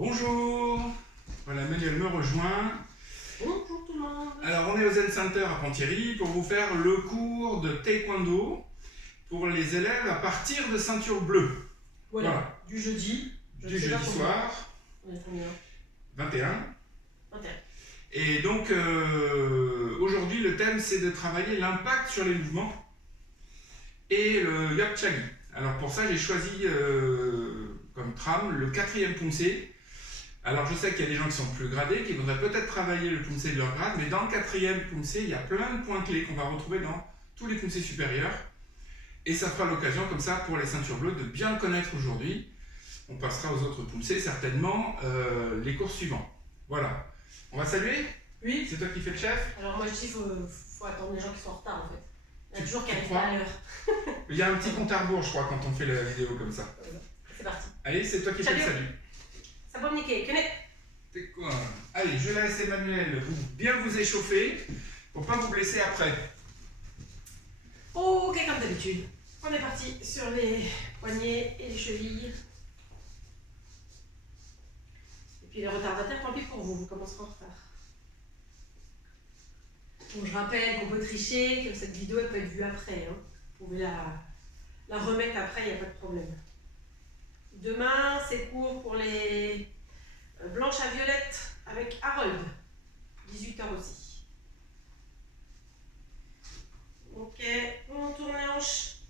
Bonjour, voilà, Manuel me rejoint. Bonjour tout le monde. Alors on est au Zen Center à Ponthierry pour vous faire le cours de taekwondo pour les élèves à partir de ceinture bleue. Voilà. Du jeudi. Du jeudi soir. On est combien ? 21. 21. Et donc aujourd'hui le thème c'est de travailler l'impact sur les mouvements et le Yapchagi. Alors pour ça j'ai choisi comme trame le 4e Pumse. Alors je sais qu'il y a des gens qui sont plus gradés, qui voudraient peut-être travailler le Pumse de leur grade, mais dans le 4e Pumse, il y a plein de points clés qu'on va retrouver dans tous les Pumse supérieurs. Et ça fera l'occasion comme ça pour les ceintures bleues de bien le connaître aujourd'hui. On passera aux autres Pumse certainement les cours suivants. Voilà. On va saluer ? Oui. C'est toi qui fais le chef ? Alors moi je dis faut attendre les gens qui sont en retard en fait. Il y a toujours qui arrivent crois pas à l'heure. Il y a un petit compte à rebours je crois quand on fait la vidéo comme ça. C'est parti. Allez, c'est toi qui fais le salut. Ça va niquer, connais. C'est quoi ? Allez, je laisse Emmanuel bien vous échauffer pour pas vous blesser après. Ok, comme d'habitude. On est parti sur les poignets et les chevilles. Et puis les retardataires, tant pis pour vous, vous commencerez en retard. Bon, je rappelle qu'on peut tricher, que cette vidéo elle peut être vue après. Hein. Vous pouvez la remettre après, il n'y a pas de problème. Demain, c'est cours pour les blanches à violettes avec Harold. 18h aussi. Ok, on tourne les hanches.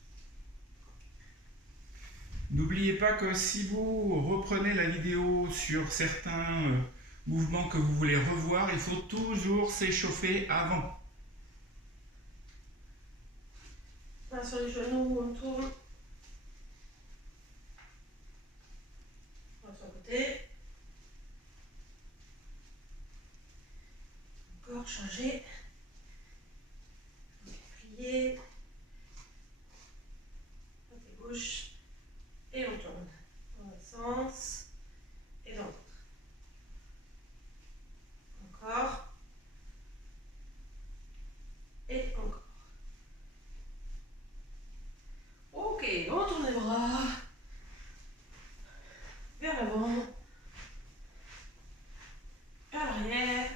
N'oubliez pas que si vous reprenez la vidéo sur certains mouvements que vous voulez revoir, il faut toujours s'échauffer avant. Main sur les genoux, on tourne. Sur le côté. Encore changer. Plier. Côté gauche. Et on tourne. Dans un sens. Et dans l'autre. Encore. Et encore. Ok, on tourne les bras. Vers l'avant. Vers l'arrière.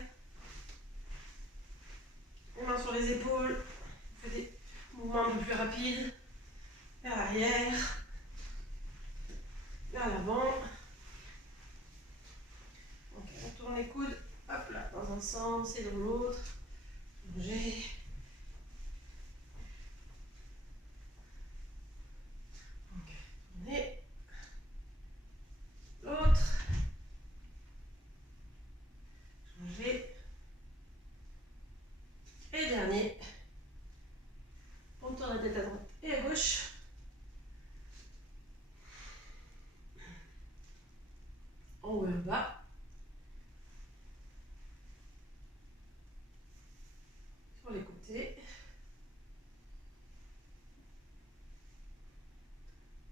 Les mains sur les épaules. On fait des mouvements un peu plus rapides. Vers l'arrière. Vers l'avant. Ok, on tourne les coudes. Hop là, dans un sens et dans l'autre. Bouger. Ok, tourner. L'autre. Changer. Et dernier. On tourne la tête à droite et à gauche. En haut et en bas. Sur les côtés.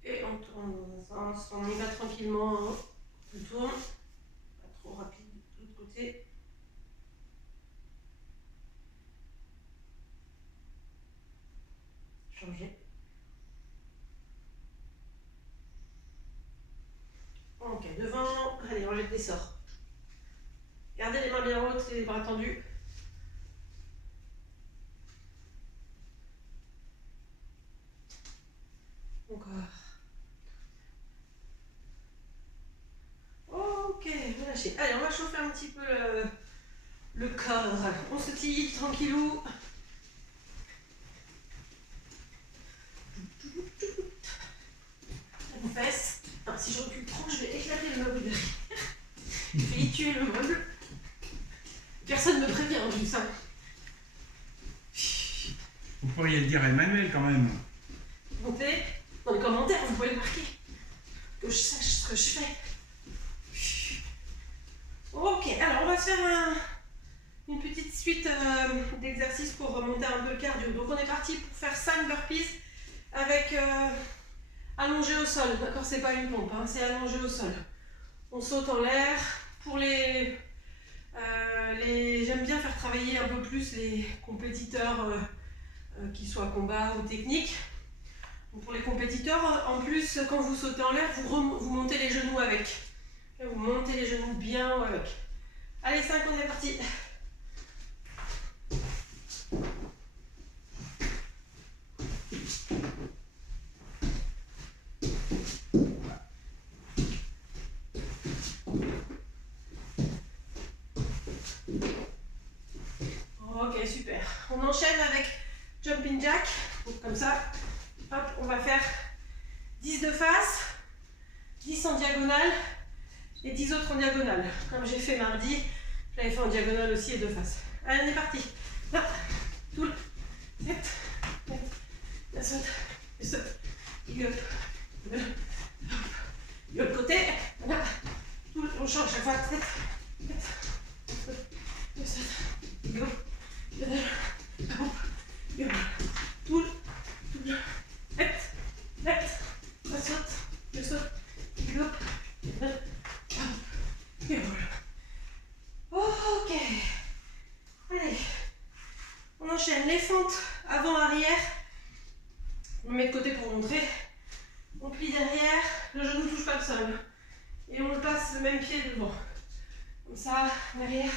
Et on tourne dans un sens. On y va tranquillement. On tourne. Pas trop rapide de l'autre côté. Changer. Ok, devant. Allez, on jette des sorts. Gardez les mains bien hautes et les bras tendus. Encore. Ok, relâchez. Allez, on va chauffer un petit peu le corps. On se tire tranquillou. On fesse. Enfin, si je recule trop, je vais éclater le meuble derrière. Je vais y tuer le meuble. Personne ne me prévient du ça. Vous pourriez le dire à Emmanuel quand même. Montez. Dans les commentaires, vous pouvez le marquer. Que je sache ce que je fais. Ok, alors on va se faire une petite suite d'exercices pour remonter un peu le cardio. Donc on est parti pour faire 5 burpees avec allongé au sol. D'accord, c'est pas une pompe, hein, c'est allongé au sol. On saute en l'air. Pour j'aime bien faire travailler un peu plus les compétiteurs qui soient combat ou technique. Donc pour les compétiteurs, en plus, quand vous sautez en l'air, vous montez les genoux avec. Et vous montez les genoux bien haut avec. Allez, 5, on est parti. Ok, super. On enchaîne avec jumping jack. Donc, comme ça, hop, on va faire 10 de face, 10 en diagonale et 10 autres en diagonale. Comme j'ai fait mardi, je l'avais fait en diagonale aussi et de face. Allez, on est parti. Là, tout le 7, 7, la saute, et saute, le côté, voilà. Tout, on change chaque fois. 7, 7, 7, 7, go. Tout le 7, 7, la saute, le saute, go. Et voilà. Ok. Allez. On enchaîne les fentes avant-arrière. On met de côté pour montrer. On plie derrière. Le genou ne touche pas le sol. Et on le passe le même pied devant. Comme ça, derrière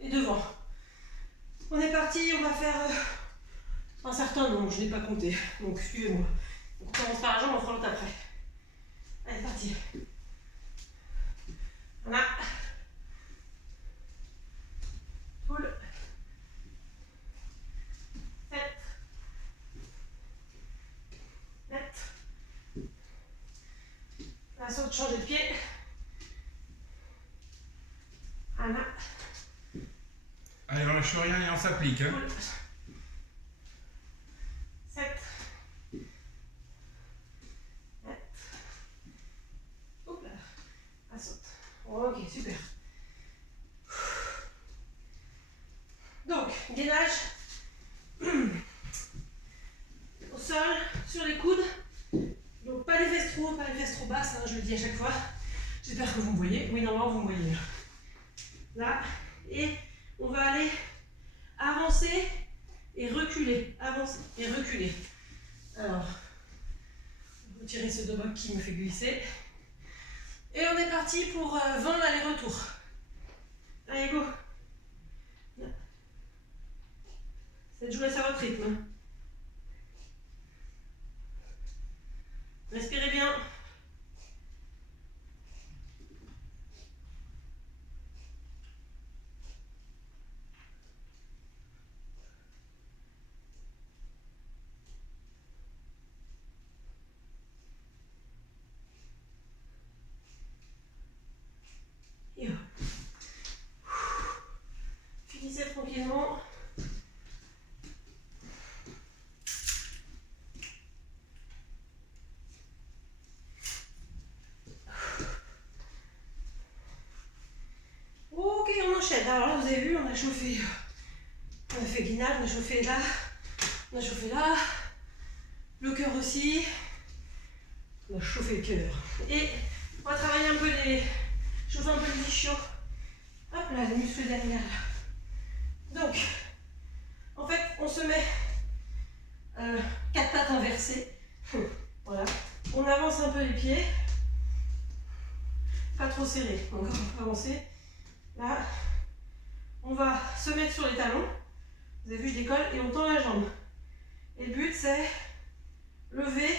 et devant. On est parti. On va faire un certain nombre. Je n'ai pas compté. Donc suivez-moi. On commence par la jambe, on fera l'autre après. Allez, parti. Voilà. Cool. 7. 7. La saute, changer de pied. Voilà. Allez, on lâche rien et on s'applique. Hein. Cool. 7. 7. Hop là. La saute. Ok, super. Donc, gainage au sol, sur les coudes. Donc, pas les fesses trop basses, hein, je le dis à chaque fois. J'espère que vous me voyez. Oui, normalement, vous me voyez. Là. Et on va aller avancer et reculer. Avancer et reculer. Alors, retirer ce doboc qui me fait glisser. Et on est parti pour 20 allers-retours. Allez, go. C'est de jouer à votre rythme. Respirez bien. Et finissez tranquillement. Ok, on enchaîne. Alors là, vous avez vu, on a chauffé. On a fait guinage, on a chauffé là. On a chauffé là. Le cœur aussi. On a chauffé le cœur. Et on va travailler un peu les. Chauffer un peu les ischios. Hop là, les muscles derrière là. Donc, en fait, on se met 4 pattes inversées. Voilà. On avance un peu les pieds. Pas trop serré. Encore un peu avancé. Là. On va se mettre sur les talons. Vous avez vu, je décolle et on tend la jambe. Et le but, c'est lever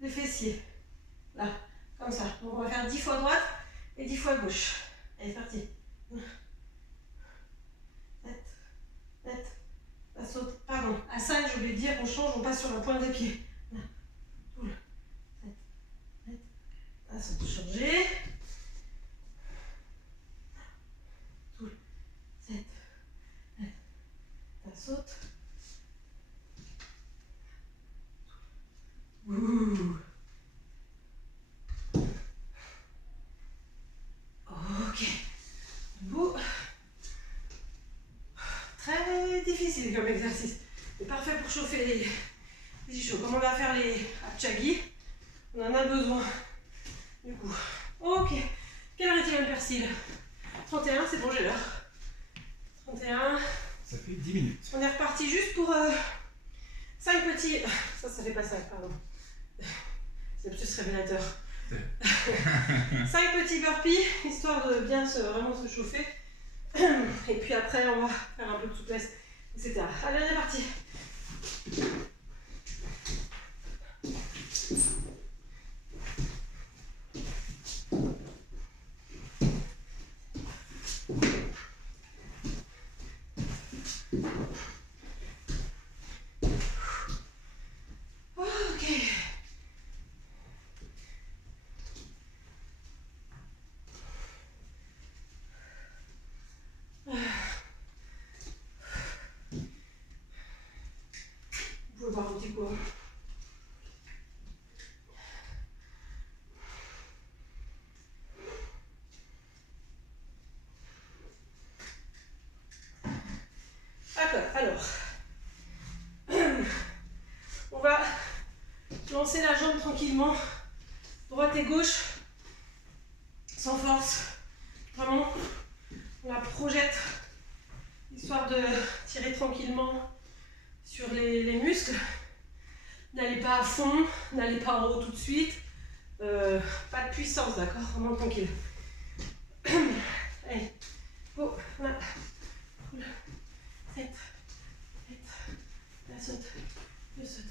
les fessiers. Là, comme ça. Donc, on va faire 10 fois droite et 10 fois gauche. Allez, c'est parti. 7, 7, la saute, pardon, à 5, je voulais dire qu'on change, on passe sur la pointe des pieds. Là, cool. 7, 7, la saute, changer. Cool. 7, 7, la saute. Ouh. Ok. Debout. Très difficile comme exercice. C'est parfait pour chauffer les ischios. Comme on va faire les Apchagi, on en a besoin. Du coup. Ok. Quelle heure est-il le persil? 31, c'est bon, j'ai l'heure. 31. Ça fait 10 minutes. On est reparti juste pour 5 petits. Ça fait pas 5, pardon. C'est plus révélateur. 5 petits burpees, histoire de bien vraiment se chauffer. Et puis après, on va faire un peu de souplesse, etc. Allez, on est parti. Ok. Vous pouvez boire un petit coup. D'accord, alors. On va lancer la jambe tranquillement, droite et gauche, sans force. Vraiment, on la projette, histoire de tirer tranquillement sur les muscles. N'allez pas à fond, n'allez pas en haut tout de suite. Pas de puissance, d'accord? Vraiment tranquille. Allez, go, là, cool, 7, 8, la saute, le saute,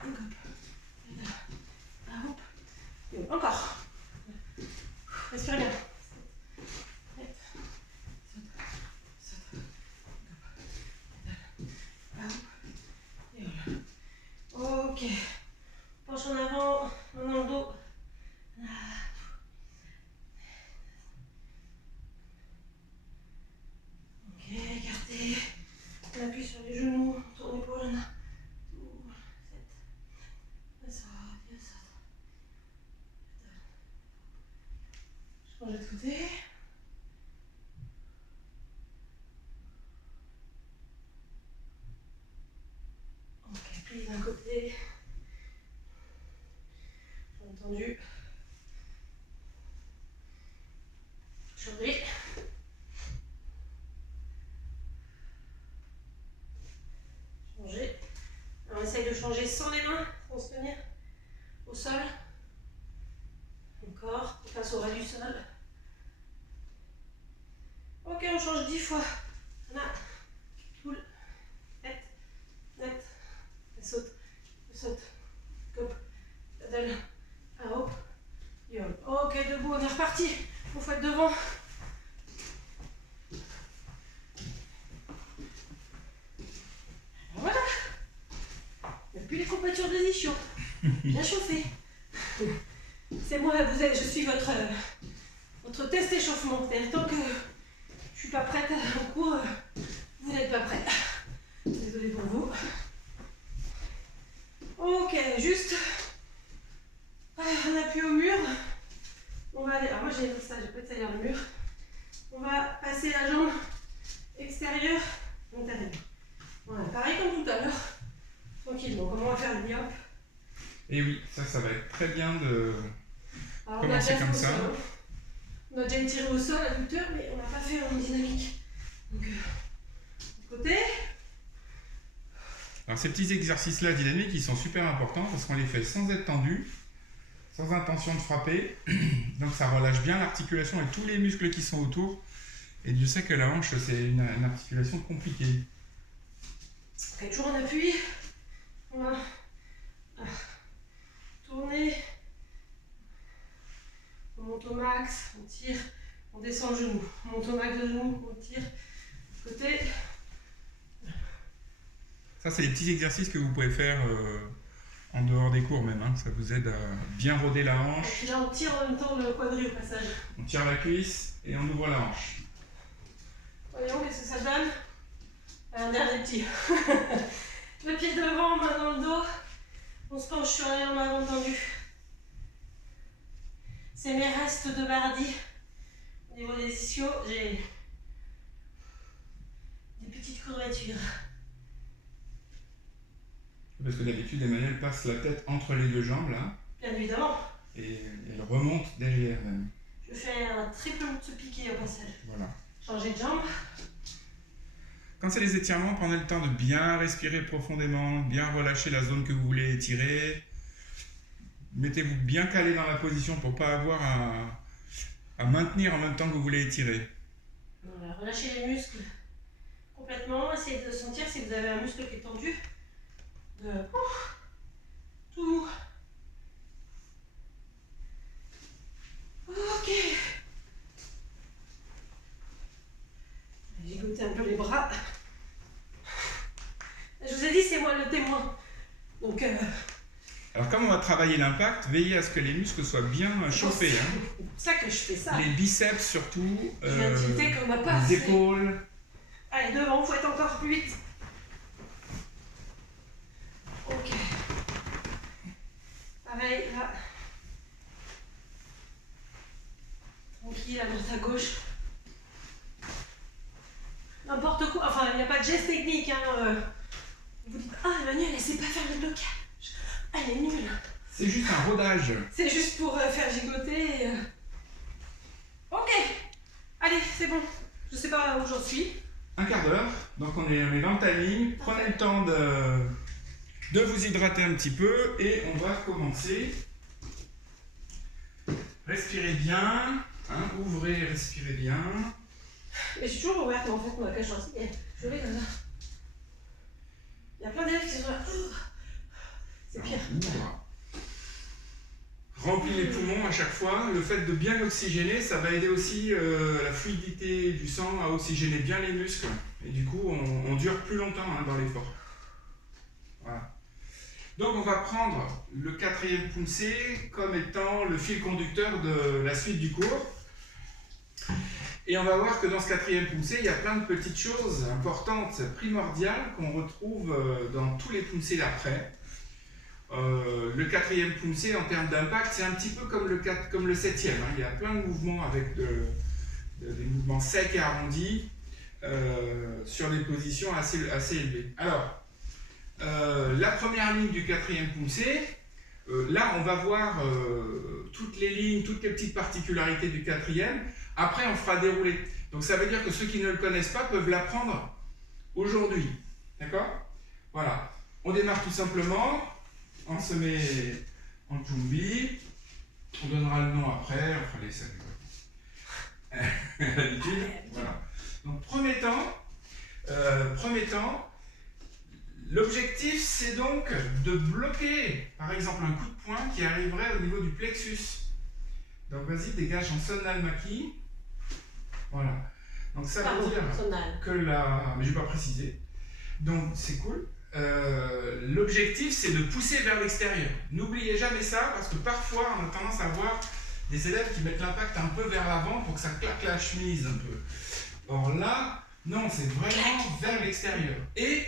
un hop, et là, ah, hop, et hop. Encore. Respire bien. 7, 8, saute, saute, hop, ah, hop, et voilà. Ok. Penche en avant, main dans le dos. Ok, écartez. On appuie sur les genoux, tourne l'épaule. 7. Change de côté. Ok, plie d'un côté. Entendu. Changer. Changer. Alors on essaye de changer sans les mains, sans se tenir au sol. Encore, face au ras du sol. Ok, on change 10 fois. Là, cool, net, net. Elle saute, coupe, paddle, ah hop, et hop. Ok, debout, on est reparti. On faut être devant. Voilà. Il n'y a plus les courbatures des ischios. Bien chauffé. C'est moi, je suis votre test échauffement. C'est-à-dire tant que je suis pas prête au cours, vous n'êtes pas prêt. Désolée pour vous. Ok, juste un appui au mur. On va aller. Alors moi j'ai ça, j'ai pas de ça dans le mur. On va passer la jambe extérieure, intérieure. Voilà, pareil comme tout à l'heure. Tranquillement. Comment on va faire le hop. Et oui, ça va être très bien de Alors, commencer comme ça. Sol, hein. On a déjà tiré au sol l'adducteur, mais on n'a pas fait en dynamique. Donc, de côté. Alors ces petits exercices-là dynamiques, ils sont super importants parce qu'on les fait sans être tendu, sans intention de frapper. Donc ça relâche bien l'articulation et tous les muscles qui sont autour. Et Dieu sait que la hanche, c'est une articulation compliquée. Ok, toujours en appui. On va tourner. On monte au max, on tire, on descend le genou. On monte au max de genou, on tire. Côté. Ça, c'est les petits exercices que vous pouvez faire en dehors des cours même. Hein. Ça vous aide à bien rôder la hanche. Et là, on tire en même temps le quadri au passage. On tire la cuisse et on ouvre la hanche. Voyons, qu'est-ce que ça donne? Un dernier petit. Le pied devant, main dans le dos. On se penche sur les jambes avant tendues. C'est mes restes de mardi. Au niveau des ischios, j'ai des petites courbatures. Parce que d'habitude, Emmanuel passe la tête entre les deux jambes là. Bien évidemment. Et elle remonte derrière même. Je fais un triple se piquer au passage. Voilà. Changer de jambe. Quand c'est les étirements, prenez le temps de bien respirer profondément, bien relâcher la zone que vous voulez étirer. Mettez-vous bien calé dans la position pour pas avoir à maintenir en même temps que vous voulez étirer. Voilà, relâchez les muscles complètement. Essayez de sentir si vous avez un muscle qui est tendu. Tout. Ok. Gigoter un peu les bras. Je vous ai dit, c'est moi le témoin. Donc. Alors comme on va travailler l'impact, veillez à ce que les muscles soient bien chauffés. C'est pour ça que je fais ça. Les biceps surtout, les épaules. Allez, devant, faut être encore plus vite. Ok. Pareil, là. Tranquille, à droite à gauche. N'importe quoi, enfin, il n'y a pas de geste technique. Hein. Vous dites, ah, Emmanuel, elle sait pas faire le blocage. Elle est nulle. C'est juste un rodage. C'est juste pour faire gigoter. Ok. Allez, c'est bon. Je sais pas où j'en suis. Un quart d'heure. Donc on est dans le timing. Prenez le temps de vous hydrater un petit peu et on va commencer. Respirez bien. Hein, ouvrez, respirez bien. Mais je suis toujours ouverte, mais en fait, ma cage je vais comme ça. Il y a plein d'élèves qui sont là. C'est pire. Remplis les poumons à chaque fois. Le fait de bien oxygéner, ça va aider aussi la fluidité du sang à oxygéner bien les muscles. Et du coup, on dure plus longtemps hein, dans l'effort. Voilà. Donc on va prendre le 4e poussé comme étant le fil conducteur de la suite du cours. Et on va voir que dans ce 4e poussé, il y a plein de petites choses importantes, primordiales, qu'on retrouve dans tous les poussés d'après. Le 4e poussé, en termes d'impact, c'est un petit peu comme le 7e. Hein. Il y a plein de mouvements avec des mouvements secs et arrondis sur des positions assez élevées. Alors, la première ligne du 4e poussé, là on va voir toutes les lignes, toutes les petites particularités du 4e. Après on fera dérouler. Donc ça veut dire que ceux qui ne le connaissent pas peuvent l'apprendre aujourd'hui. D'accord? Voilà. On démarre tout simplement. On se met en Jumbi. On donnera le nom après. On fera les saluts. L'habitude. Voilà. Donc premier temps, l'objectif c'est donc de bloquer par exemple un coup de poing qui arriverait au niveau du plexus. Donc vas-y, dégage en Sonal Maki. Voilà. Donc ça veut dire que la... Mais je ne vais pas préciser. Donc c'est cool. L'objectif c'est de pousser vers l'extérieur. N'oubliez jamais ça parce que parfois on a tendance à voir des élèves qui mettent l'impact un peu vers l'avant pour que ça claque la chemise un peu. Or là, non, c'est vraiment vers l'extérieur. Et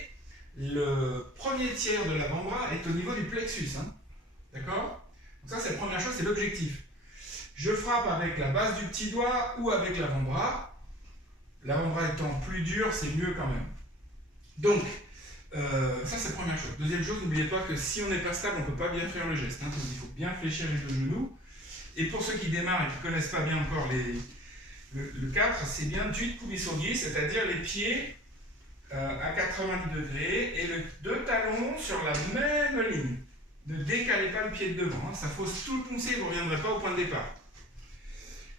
le premier tiers de l'avant-bras est au niveau du plexus. Hein. D'accord? Donc ça, c'est la première chose, c'est l'objectif. Je frappe avec la base du petit doigt ou avec l'avant-bras. L'avant-bras étant plus dur, c'est mieux quand même. Donc, ça, c'est la première chose. Deuxième chose, n'oubliez pas que si on n'est pas stable, on ne peut pas bien faire le geste. Hein. Donc, il faut bien fléchir les deux genoux. Et pour ceux qui démarrent et qui ne connaissent pas bien encore le 4, c'est bien du kubi-sogi, c'est-à-dire les pieds à 90 degrés et les deux talons sur la même ligne. Ne décalez pas le pied de devant, hein. Ça fausse tout le poussé, vous ne reviendrez pas au point de départ.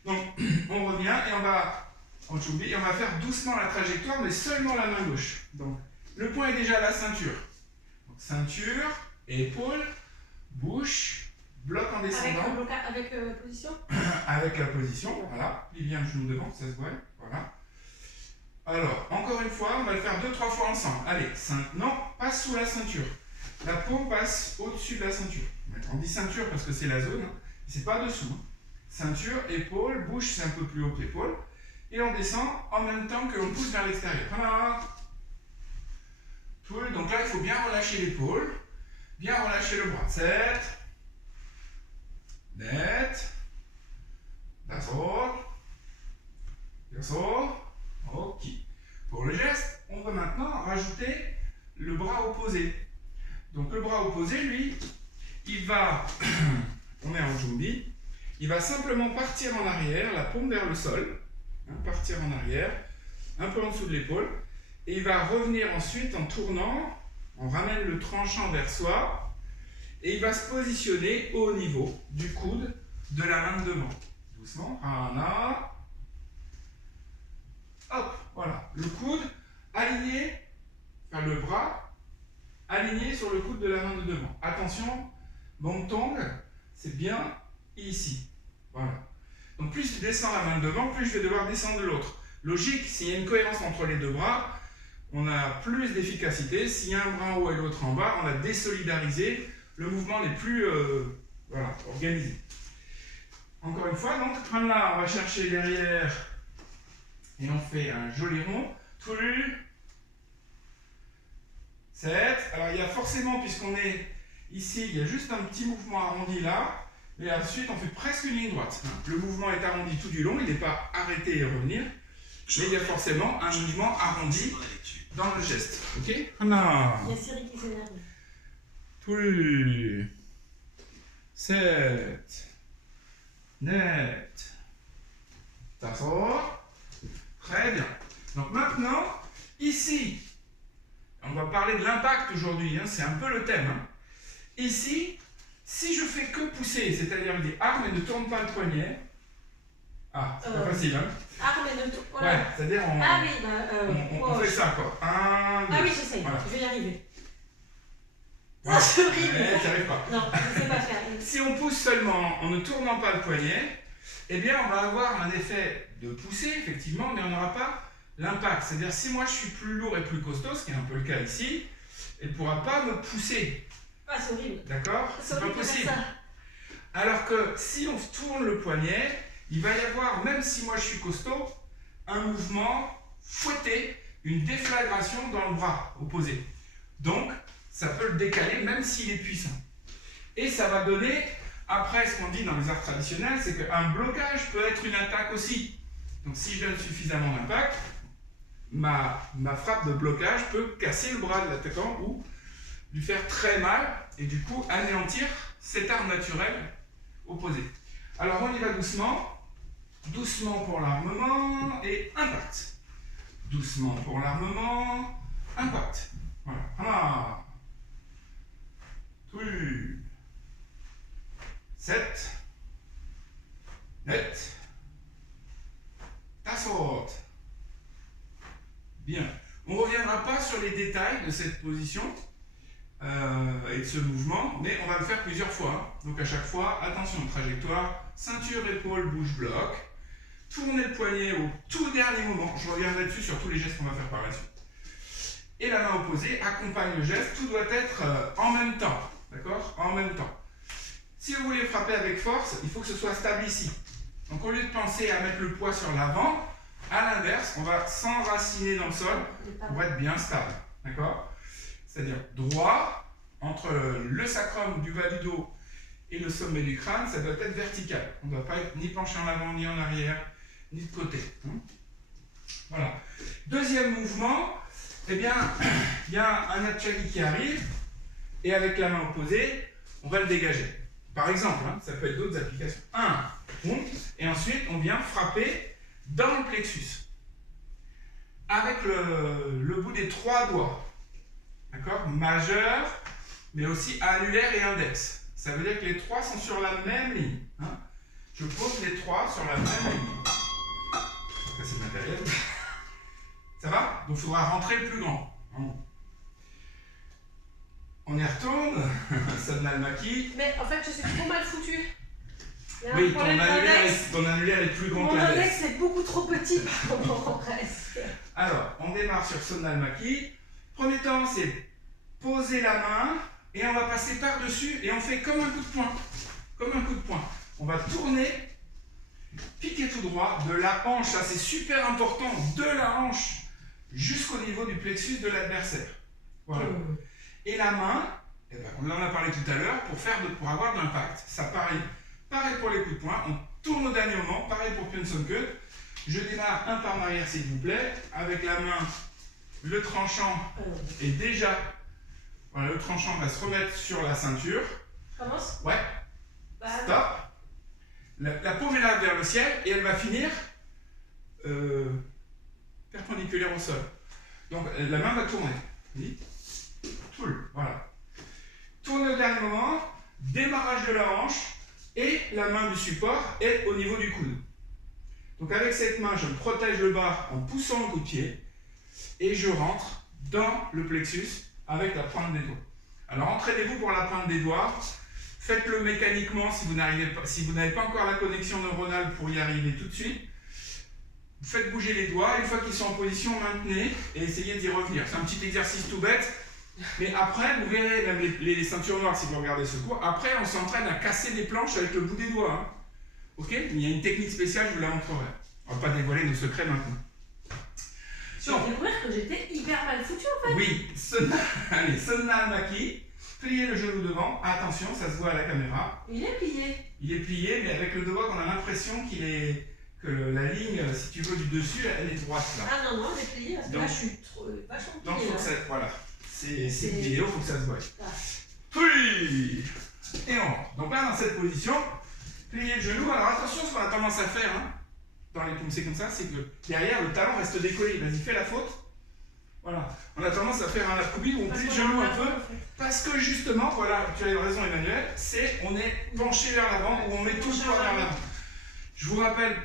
Donc, on revient et on va en choubi et on va faire doucement la trajectoire, mais seulement la main gauche. Donc, le point est déjà à la ceinture. Donc, ceinture, épaule, bouche, bloc en descendant. Avec position. Avec la position, voilà. Il vient le genou devant, ça se voit. Voilà. Alors, encore une fois, on va le faire 2-3 fois ensemble. Allez, non, passe sous la ceinture. La peau passe au-dessus de la ceinture. On dit ceinture parce que c'est la zone, hein. C'est pas dessous. Hein. Ceinture, épaule, bouche, c'est un peu plus haut que l'épaule. Et on descend en même temps que l'on pousse vers l'extérieur. Voilà. Donc là, il faut bien relâcher l'épaule, bien relâcher le bras. 7, net, d'accord, ok. Pour le geste, on va maintenant rajouter le bras opposé. Donc le bras opposé, lui, il va, on est en jumbi, il va simplement partir en arrière, la paume vers le sol, hein, partir en arrière, un peu en dessous de l'épaule, et il va revenir ensuite en tournant, on ramène le tranchant vers soi, et il va se positionner au niveau du coude de la main de devant. Doucement. Voilà. Hop, voilà. Le coude aligné, enfin le bras aligné sur le coude de la main de devant. Attention, mon tongue, c'est bien ici. Voilà. Donc plus je descends la main de devant, plus je vais devoir descendre de l'autre. Logique, s'il y a une cohérence entre les deux bras, on a plus d'efficacité. S'il y a un bras en haut et l'autre en bas, on a désolidarisé. Le mouvement n'est plus voilà, organisé. Encore une fois, donc, là, on va chercher derrière et on fait un joli rond. Tout 7. Alors, il y a forcément, puisqu'on est ici, il y a juste un petit mouvement arrondi là. Et ensuite, on fait presque une ligne droite. Le mouvement est arrondi tout du long, il n'est pas arrêté et revenir. Mais il y a forcément un mouvement arrondi dans le geste. Ok? Voilà. Il y a Siri qui s'énerve. Plus 7 net. Ça sort. Très bien. Donc maintenant, ici, on va parler de l'impact aujourd'hui, hein, c'est un peu le thème. Hein. Ici, si je fais que pousser, c'est-à-dire des armes et ne tourne pas le poignet. Ah, c'est pas facile, hein? Armes et ne tourne pas. Ouais, c'est-à-dire on, ah oui, on fait ça quoi. 1, 2. Ah oui, j'essaye, voilà. je vais y arriver. Voilà. C'est horrible. T'y arrives pas. Non, je ne sais pas faire. Si on pousse seulement en ne tournant pas le poignet, eh bien on va avoir un effet de poussée, effectivement, mais on n'aura pas l'impact. C'est-à-dire si moi je suis plus lourd et plus costaud, ce qui est un peu le cas ici, elle ne pourra pas me pousser. Ah, c'est horrible. D'accord? C'est pas horrible de possible. faire ça. Alors que si on tourne le poignet, il va y avoir, même si moi je suis costaud, un mouvement fouetté, une déflagration dans le bras opposé. Donc, ça peut le décaler même s'il est puissant. Et ça va donner, après ce qu'on dit dans les arts traditionnels, c'est qu'un blocage peut être une attaque aussi. Donc si je donne suffisamment d'impact, ma frappe de blocage peut casser le bras de l'attaquant ou lui faire très mal et du coup anéantir cette arme naturelle opposée. Alors on y va doucement, doucement pour l'armement et impact. Doucement pour l'armement, impact. Voilà. Ah. 7 net. Ta saute. Bien. On ne reviendra pas sur les détails de cette position et de ce mouvement, mais on va le faire plusieurs fois. Donc à chaque fois, attention, trajectoire, ceinture, épaule, bouche, bloc. Tournez le poignet au tout dernier moment. Je reviendrai dessus sur tous les gestes qu'on va faire par la suite. Et la main opposée accompagne le geste. Tout doit être en même temps. D'accord? En même temps. Si vous voulez frapper avec force, il faut que ce soit stable ici. Donc au lieu de penser à mettre le poids sur l'avant, à l'inverse, on va s'enraciner dans le sol pour être bien stable. D'accord? C'est-à-dire droit, entre le sacrum du bas du dos et le sommet du crâne, ça doit être vertical. On ne doit pas être ni penché en avant, ni en arrière, ni de côté. Voilà. Deuxième mouvement, eh bien, il y a un Hatchagi qui arrive, et avec la main opposée, on va le dégager. Par exemple, hein, ça peut être d'autres applications. 1, et ensuite on vient frapper dans le plexus. Avec le bout des 3 doigts. D'accord? Majeur, mais aussi annulaire et index. Ça veut dire que les 3 sont sur la même ligne. Hein? Je pose les 3 sur la même ligne. Ça c'est le matériel. Ça va? Donc il faudra rentrer le plus grand. On y retourne. Sadnalmaki. Mais en fait, je suis trop mal foutue. Oui, ton annulaire est plus grand que mon l'index. index est beaucoup trop petit par rapport au reste. Alors, on démarre sur Sadnalmaki. Premier temps, c'est poser la main et on va passer par-dessus et on fait comme un coup de poing. Comme un coup de poing. On va tourner, piquer tout droit de la hanche, ça c'est super important, de la hanche jusqu'au niveau du plexus de l'adversaire. Voilà. Et la main, eh ben, on en a parlé tout à l'heure, pour avoir de l'impact. Ça pareil pour les coups de poing, on tourne au dernier moment, pareil pour Pyeonseonkeut. Je démarre un par en arrière s'il vous plaît, avec la main, le tranchant est déjà, voilà, le tranchant va se remettre sur la ceinture. Commence. Ouais. Stop. La paume est là vers le ciel et elle va finir perpendiculaire au sol. Donc la main va tourner. Oui. Voilà. Tourne au dernier moment démarrage de la hanche et la main du support est au niveau du coude. Donc avec cette main, je protège le bas en poussant le coup de pied et je rentre dans le plexus avec la pointe des doigts. Alors entraînez-vous pour la pointe des doigts, faites-le mécaniquement si vous n'avez pas encore la connexion neuronale pour y arriver tout de suite. Faites bouger les doigts, une fois qu'ils sont en position, maintenez et essayez d'y revenir. C'est un petit exercice tout bête, mais après, vous verrez, même les ceintures noires, si vous regardez ce cours, après on s'entraîne à casser des planches avec le bout des doigts. Hein. Ok? Il y a une technique spéciale, je vous la montrerai. On ne va pas dévoiler nos secrets maintenant. Je viens de découvrir que j'étais hyper mal foutue en fait. Oui, allez, Sonna Maki, pliez le genou devant, attention, ça se voit à la caméra. Il est plié. Il est plié, mais avec le doigt, on a l'impression que la ligne, si tu veux, du dessus, elle est droite là. Ah non, elle est pliée, parce que là je suis vachement pliée. Donc, faut que ça, voilà, c'est vidéo, il faut que ça se voie. Ah. Puis, et on rentre. Donc là, dans cette position, pliez le genou. Alors attention, ce qu'on a tendance à faire, hein, dans les poussées comme ça, c'est que derrière, le talon reste décollé. Vas-y, fais la faute. Voilà. On a tendance à faire un appuie où on plie le genou un peu. Parce que justement, voilà, tu as raison Emmanuel, on est penché vers l'avant ou on met tout le poids vers l'avant. Je vous rappelle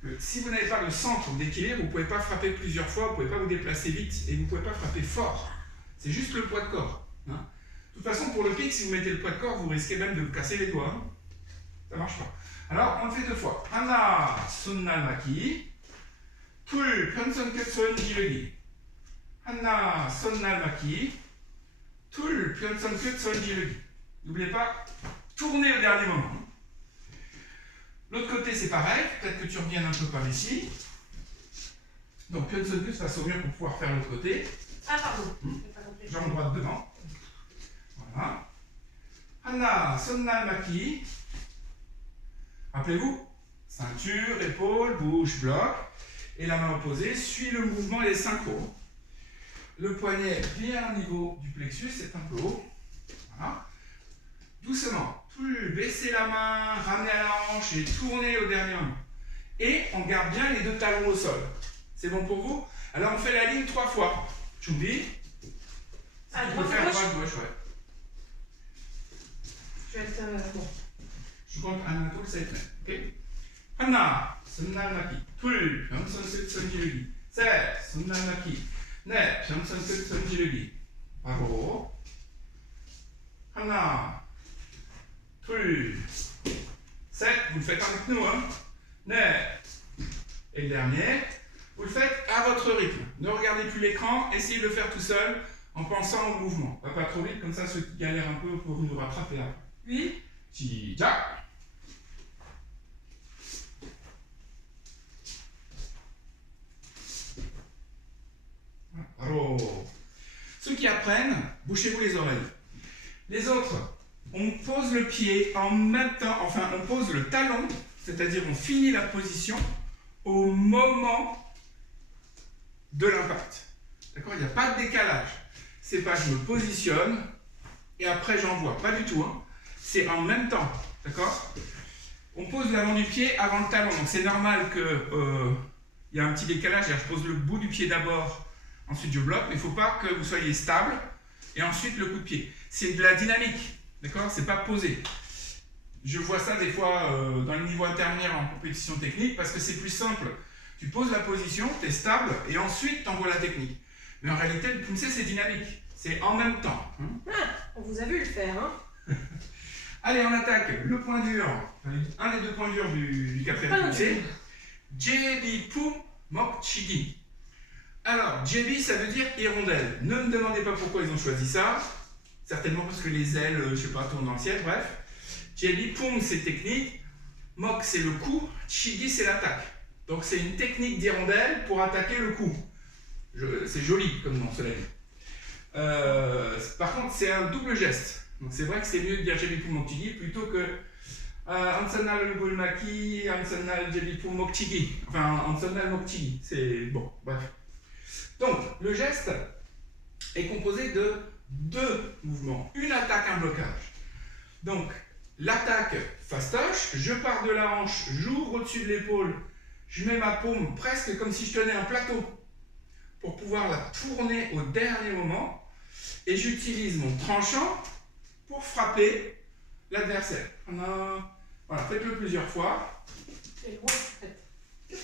que si vous n'avez pas le centre d'équilibre, vous ne pouvez pas frapper plusieurs fois, vous ne pouvez pas vous déplacer vite et vous ne pouvez pas frapper fort. C'est juste le poids de corps. Hein. De toute façon, pour le pic, si vous mettez le poids de corps, vous risquez même de vous casser les doigts. Hein. Ça ne marche pas. Alors, on le fait deux fois. Hana, Sunna Maki. Tul, Pyeonson Kutsun Jirugi. Hana, Sunna Maki. Tul, Pyeonson Kutsun Jirugi. N'oubliez pas, tournez au dernier moment. L'autre côté, c'est pareil. Peut-être que tu reviennes un peu par ici. Donc, Pyeonson Kutsun face au mur pour pouvoir faire l'autre côté. Ah, pardon. Jambe droite devant. Voilà. Hana, Sonna Maki. Rappelez-vous, ceinture, épaule, bouche, bloc. Et la main opposée suit le mouvement et les synchros. Le poignet bien au niveau du plexus, c'est un peu haut. Voilà. Doucement. Plus baissez la main, ramenez à la hanche et tournez au dernier moment. Et on garde bien les deux talons au sol. C'est bon pour vous? Alors on fait la ligne 3 fois. Chumbi. Ah, tu peux faire droite-gauche, ouais. Je vais être bon. Je compte un tour, ça fait. Ok. Hana, Sunna Maki. Tul, Pyeonson Kutsun Jirugi. Set, Sunna Maki. Ne, Pyeonson Kutsun Jirugi. Bravo. Hana. Tul. Set, vous le faites avec nous, hein. Ne. Et le dernier, vous le faites à votre rythme. Ne regardez plus l'écran, essayez de le faire tout seul en pensant au mouvement. Pas trop vite, comme ça ceux qui galèrent un peu pour nous rattraper après. Oui. Tija. Bravo. Ceux qui apprennent, bouchez-vous les oreilles. Les autres, on pose le pied en même temps, enfin on pose le talon, c'est-à-dire on finit la position au moment de l'impact. D'accord? Il n'y a pas de décalage. C'est pas je me positionne et après j'envoie. Pas du tout. Hein. C'est en même temps. D'accord? On pose l'avant du pied avant le talon. Donc c'est normal qu'il y a un petit décalage. Je pose le bout du pied d'abord, ensuite je bloque. Mais il ne faut pas que vous soyez stable et ensuite le coup de pied. C'est de la dynamique. D'accord? C'est pas posé. Je vois ça des fois dans le niveau intermédiaire en compétition technique parce que c'est plus simple. Tu poses la position, tu es stable et ensuite tu envoies la technique. Mais en réalité, le poussé, c'est dynamique. C'est en même temps. Hein. Ah, on vous a vu le faire. Hein. Allez, on attaque le point dur. Un des deux points durs du quatrième poussé. Jebi Pum Mok Chigi. Alors, Jebi, ça veut dire hirondelle. Ne me demandez pas pourquoi ils ont choisi ça. Certainement parce que les ailes, je sais pas, tournent dans le ciel, bref. Jebi Pum, c'est technique. Mok, c'est le coup. Chigi, c'est l'attaque. Donc, c'est une technique d'hirondelle pour attaquer le coup. C'est joli comme nom, cela dit. Par contre, c'est un double geste. Donc, c'est vrai que c'est mieux de dire Jebi Pum Mok Chigi plutôt que Ansonal Bulmaki, Ansonal Jebi Pum Mok Chigi. Enfin, Ansonal Mok Chigi. C'est bon, bref. Donc, le geste est composé de deux mouvements. Une attaque, un blocage. Donc, l'attaque fastoche, je pars de la hanche, j'ouvre au-dessus de l'épaule, je mets ma paume presque comme si je tenais un plateau pour pouvoir la tourner au dernier moment et j'utilise mon tranchant pour frapper l'adversaire. Voilà, faites-le plusieurs fois. C'est loin, en fait.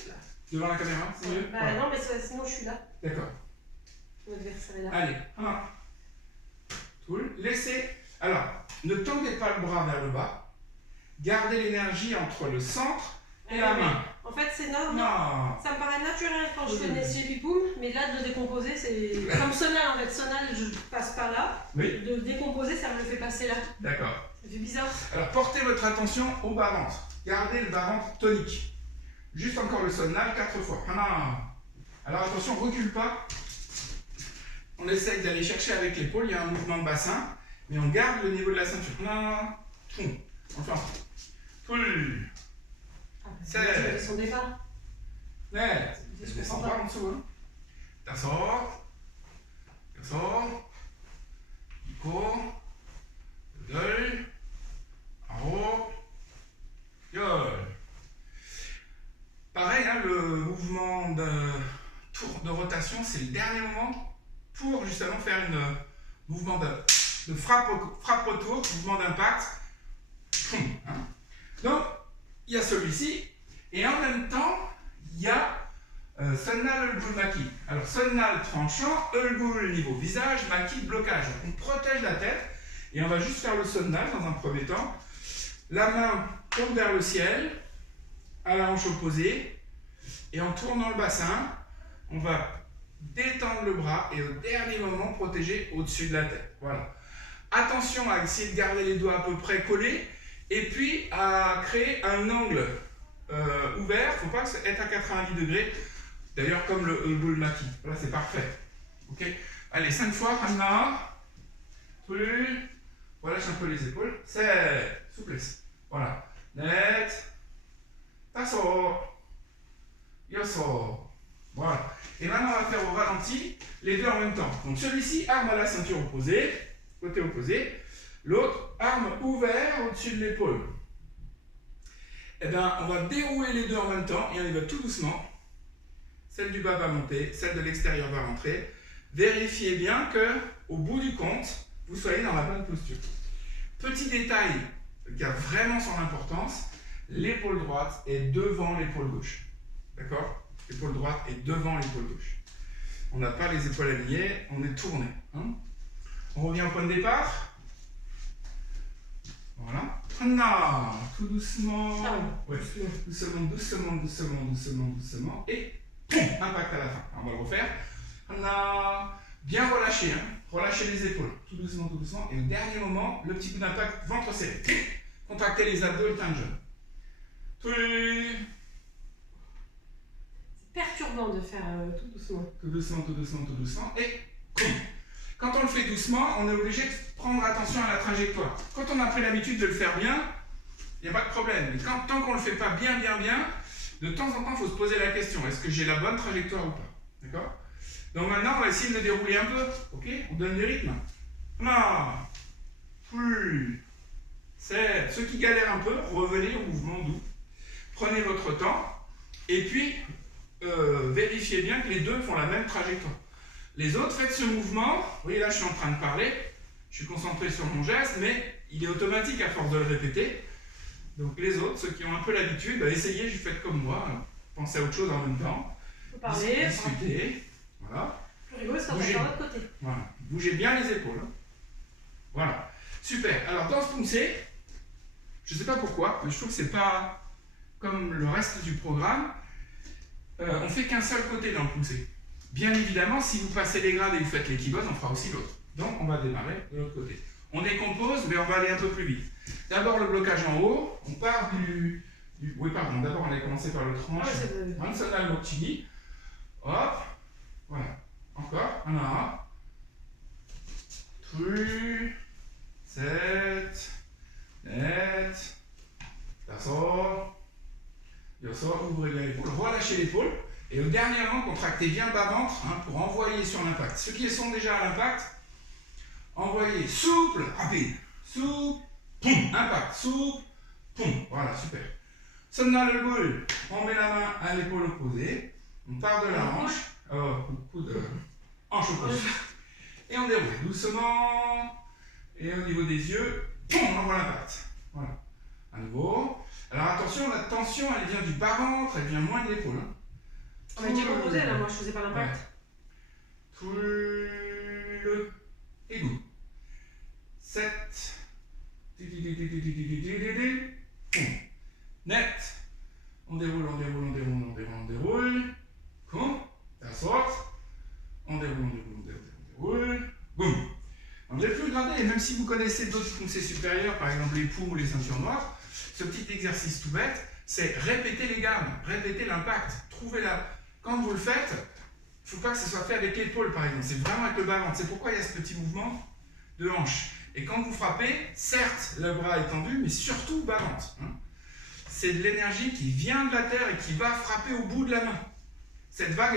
Là. Devant la caméra, c'est mieux? Bah Voilà. non, mais sinon je suis là. D'accord. L'adversaire est là. Allez, Cool. Laissez. Alors, ne tendez pas le bras vers le bas. Gardez l'énergie entre le centre et la main. En fait, c'est normal. Non. Ça me paraît naturel quand je fais une essuie-pipoum, mais là, de le décomposer, c'est comme sonal en fait. Sonal, je passe par là. Oui. De décomposer, ça me le fait passer là. D'accord. Ça fait bizarre. Alors, portez votre attention au bas-ventre. Gardez le bas-ventre tonique. Juste encore le sonal 4 fois. Alors, attention, recule pas. On essaye d'aller chercher avec l'épaule. Il y a un mouvement de bassin, mais on garde le niveau de la ceinture. Enfin. Pull. C'est son départ. Ouais. Je descends pas en dessous. Hein. Tassor. Iko. Gueule. Aro. Gueule. Pareil, hein, le mouvement de tour de rotation, c'est le dernier moment pour justement faire un mouvement de frappe retour, mouvement d'impact. Hein. Donc, il y a celui-ci, et en même temps, il y a Sunnal Ulgul Maki. Alors, Sunnal tranchant, Ulgul niveau visage, Maki blocage. On protège la tête, et on va juste faire le Sunnal dans un premier temps. La main tourne vers le ciel, à la hanche opposée, et en tournant le bassin, on va détendre le bras et au dernier moment protéger au-dessus de la tête. Voilà. Attention à essayer de garder les doigts à peu près collés et puis à créer un angle ouvert. Il ne faut pas être à 90 degrés. D'ailleurs, comme le Ulgul Maki. Voilà, c'est parfait. Ok. Allez, 5 fois. Hanna. Plus. Relâche un peu les épaules. C'est souplesse. Voilà. Net. Tasso. Yoso. Voilà. Et maintenant, on va faire au ralenti les deux en même temps. Donc celui-ci, arme à la ceinture opposée, côté opposé. L'autre, arme ouvert au-dessus de l'épaule. Eh bien, on va dérouler les deux en même temps et on y va tout doucement. Celle du bas va monter, celle de l'extérieur va rentrer. Vérifiez bien que, au bout du compte, vous soyez dans la bonne posture. Petit détail qui a vraiment son importance, l'épaule droite est devant l'épaule gauche. D'accord? L'épaule droite est devant l'épaule gauche. On n'a pas les épaules alignées, on est tourné. Hein? On revient au point de départ. Voilà. Hanna, tout doucement. Ouais. Doucement. Et impact à la fin. On va le refaire. Hanna. Bien relâché. Hein? Relâchez les épaules. Tout doucement. Et au dernier moment, le petit coup d'impact, ventre serré. Contractez les abdos et le teint jaune. Perturbant de faire tout doucement. Tout doucement. Et quand on le fait doucement, on est obligé de prendre attention à la trajectoire. Quand on a pris l'habitude de le faire bien, il n'y a pas de problème. Mais tant qu'on ne le fait pas bien, de temps en temps, il faut se poser la question, est-ce que j'ai la bonne trajectoire ou pas? D'accord? Donc maintenant, on va essayer de le dérouler un peu. Ok? On donne du rythme. Là. Plus. C'est. Ceux qui galèrent un peu, revenez au mouvement doux. Prenez votre temps. Et puis, vérifiez bien que les deux font la même trajectoire. Les autres, faites ce mouvement. Vous voyez, là, je suis en train de parler. Je suis concentré sur mon geste, mais il est automatique à force de le répéter. Donc les autres, ceux qui ont un peu l'habitude, essayez, faites comme moi. Pensez à autre chose en même temps. Vous parlez. Discutez. Voilà. Le rigolo, c'est quand on est de l'autre côté. Voilà. Bougez bien les épaules. Voilà. Super. Alors, dans ce poussé, je ne sais pas pourquoi, mais je trouve que c'est pas comme le reste du programme. On fait qu'un seul côté dans le poussé. Bien évidemment, si vous passez les grades et vous faites l'équibose, on fera aussi l'autre. Donc, on va démarrer de l'autre côté. On décompose, mais on va aller un peu plus vite. D'abord, le blocage en haut. On part oui, pardon. D'abord, on va commencer par le tranche. Mansana Mochini. Hop. Voilà. Encore. Un. Plus. 7. Net. Tassor. Yoso. Ouvrez bien l'épaule. Relâchez l'épaule. Et au dernier moment, contractez bien le bas-ventre pour envoyer sur l'impact. Ceux qui sont déjà à l'impact, envoyez souple, rapide. Souple, poum, impact, souple, poum. Voilà, super. Sunnal Ulgul, on met la main à l'épaule opposée. On part de la hanche. Hanche opposée. Et on déroule doucement. Et au niveau des yeux, poum, on envoie l'impact. Voilà. À nouveau. Alors attention, la tension, elle vient du bas-ventre, elle vient moins de l'épaule. Hein. On m'a dit composé là, moi je faisais pas l'impact. Ouais. Tout le égout. 7. Net. On déroule, on déroule, on déroule, on déroule, on déroule. Boum. La sorte. On déroule, on déroule, on déroule, on déroule. Boum. On n'est plus gradé, et même si vous connaissez d'autres poussées supérieures, par exemple les poumes ou les ceintures noires, ce petit exercice tout bête, c'est répéter les gammes, répéter l'impact, trouver la... Quand vous le faites, il ne faut pas que ce soit fait avec l'épaule par exemple, c'est vraiment avec le bas-ventre. C'est pourquoi il y a ce petit mouvement de hanche. Et quand vous frappez, certes, le bras est tendu, mais surtout bas-ventre. Hein. C'est de l'énergie qui vient de la terre et qui va frapper au bout de la main. Cette vague,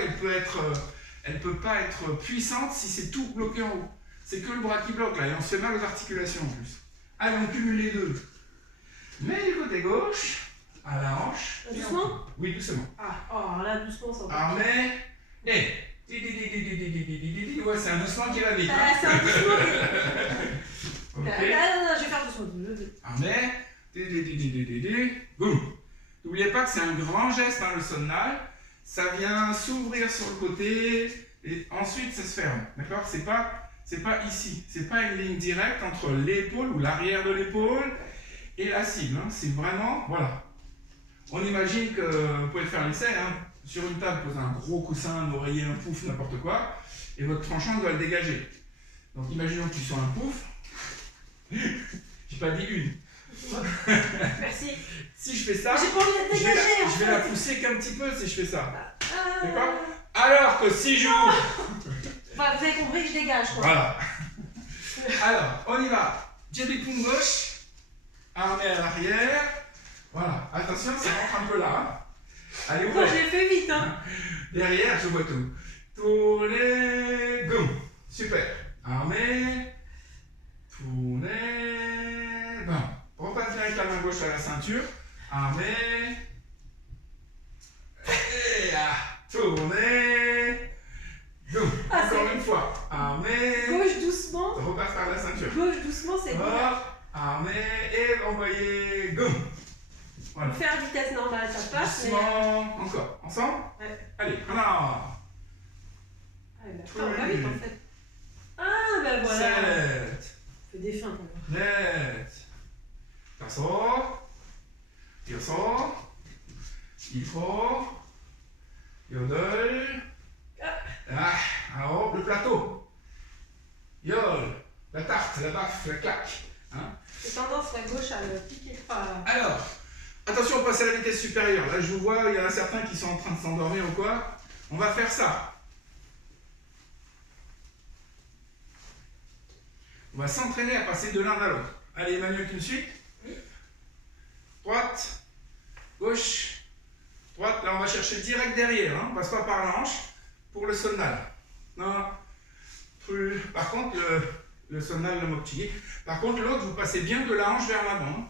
elle peut pas être puissante si c'est tout bloqué en haut. C'est que le bras qui bloque là, et on se fait mal aux articulations en plus. Allez, on cumule les deux. Mais du côté gauche, à la hanche. Doucement ? Oui, doucement. Ah, oh, là, doucement, ça va. Armé. Et. Ouais, c'est un doucement qui va vite. Ah, c'est un doucement. Ok. Non, je vais faire doucement. Armé. Boum. N'oubliez pas que c'est un grand geste, hein, le sonnal. Ça vient s'ouvrir sur le côté et ensuite ça se ferme. D'accord ? C'est pas ici. C'est pas une ligne directe entre l'épaule ou l'arrière de l'épaule et la cible. Hein. C'est vraiment. Voilà. On imagine que vous pouvez faire l'essai. Hein. Sur une table, posez un gros coussin, un oreiller, un pouf, n'importe quoi. Et votre tranchant doit le dégager. Donc imaginons qu'il soit un pouf. J'ai pas dit une. Merci. Si je fais ça, j'ai pas envie de dégager, je vais la pousser qu'un petit peu si je fais ça. Ah. D'accord ? Alors que si j'ouvre. Enfin, vous avez compris que je dégage quoi. Voilà. Alors, on y va. Jebby poum gauche. Armé à l'arrière. Voilà. Attention, ça rentre un peu là. Hein. Allez, Moi, je l'ai fait vite. Hein. Derrière, je vois tout. Tournez. Go. Super. Armé. Tournez. Bon. Repasse bien avec la main gauche à la ceinture. Armé. Et tournez. Go. Ah, encore une fois. Armé. Gauche doucement. Repasse par la ceinture. Gauche doucement, c'est bon. Armé. Et envoyez. Go. Voilà. Faire à vitesse normale, ça passe. Doucement. Mais... Encore. Ensemble. Ouais. Allez, voilà. Ah, d'accord, on va vite en fait. Ah, ben voilà. 7. Fais des fins quand même. Net. Ça sort. Il sort. Il faut. Yodel. Ah, alors, le plateau. Yol. La tarte, la baffe, la claque. Hein? J'ai tendance la gauche à le piquer. Alors, attention, on passe à la vitesse supérieure. Là, je vous vois, il y en a certains qui sont en train de s'endormir ou quoi. On va faire ça. On va s'entraîner à passer de l'un à l'autre. Allez, Emmanuel, tu me suis ? Droite, gauche, droite. Là, on va chercher direct derrière. Hein. On ne passe pas par la hanche pour le sonnal. Non. Plus. Par contre, le sonnal, le mokchigi. Par contre, l'autre, vous passez bien de la hanche vers l'avant. Hein.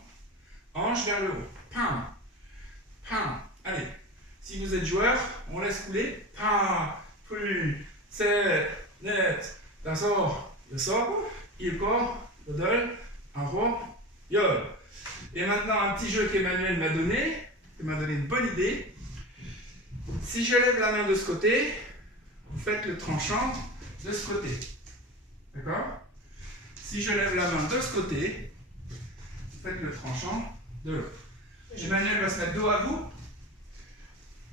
Hanche vers le haut. Pam. Pam. Allez. Si vous êtes joueur, on laisse couler. Pam. Plus. C'est. Net. D'un sort. Le sort. Il corps. Le dol. Un rond. Yol. Et maintenant, un petit jeu qu'Emmanuel m'a donné. Il m'a donné une bonne idée. Si je lève la main de ce côté, vous faites le tranchant de ce côté. D'accord ? Si je lève la main de ce côté, vous faites le tranchant de l'autre. Emmanuel va se mettre dos à vous.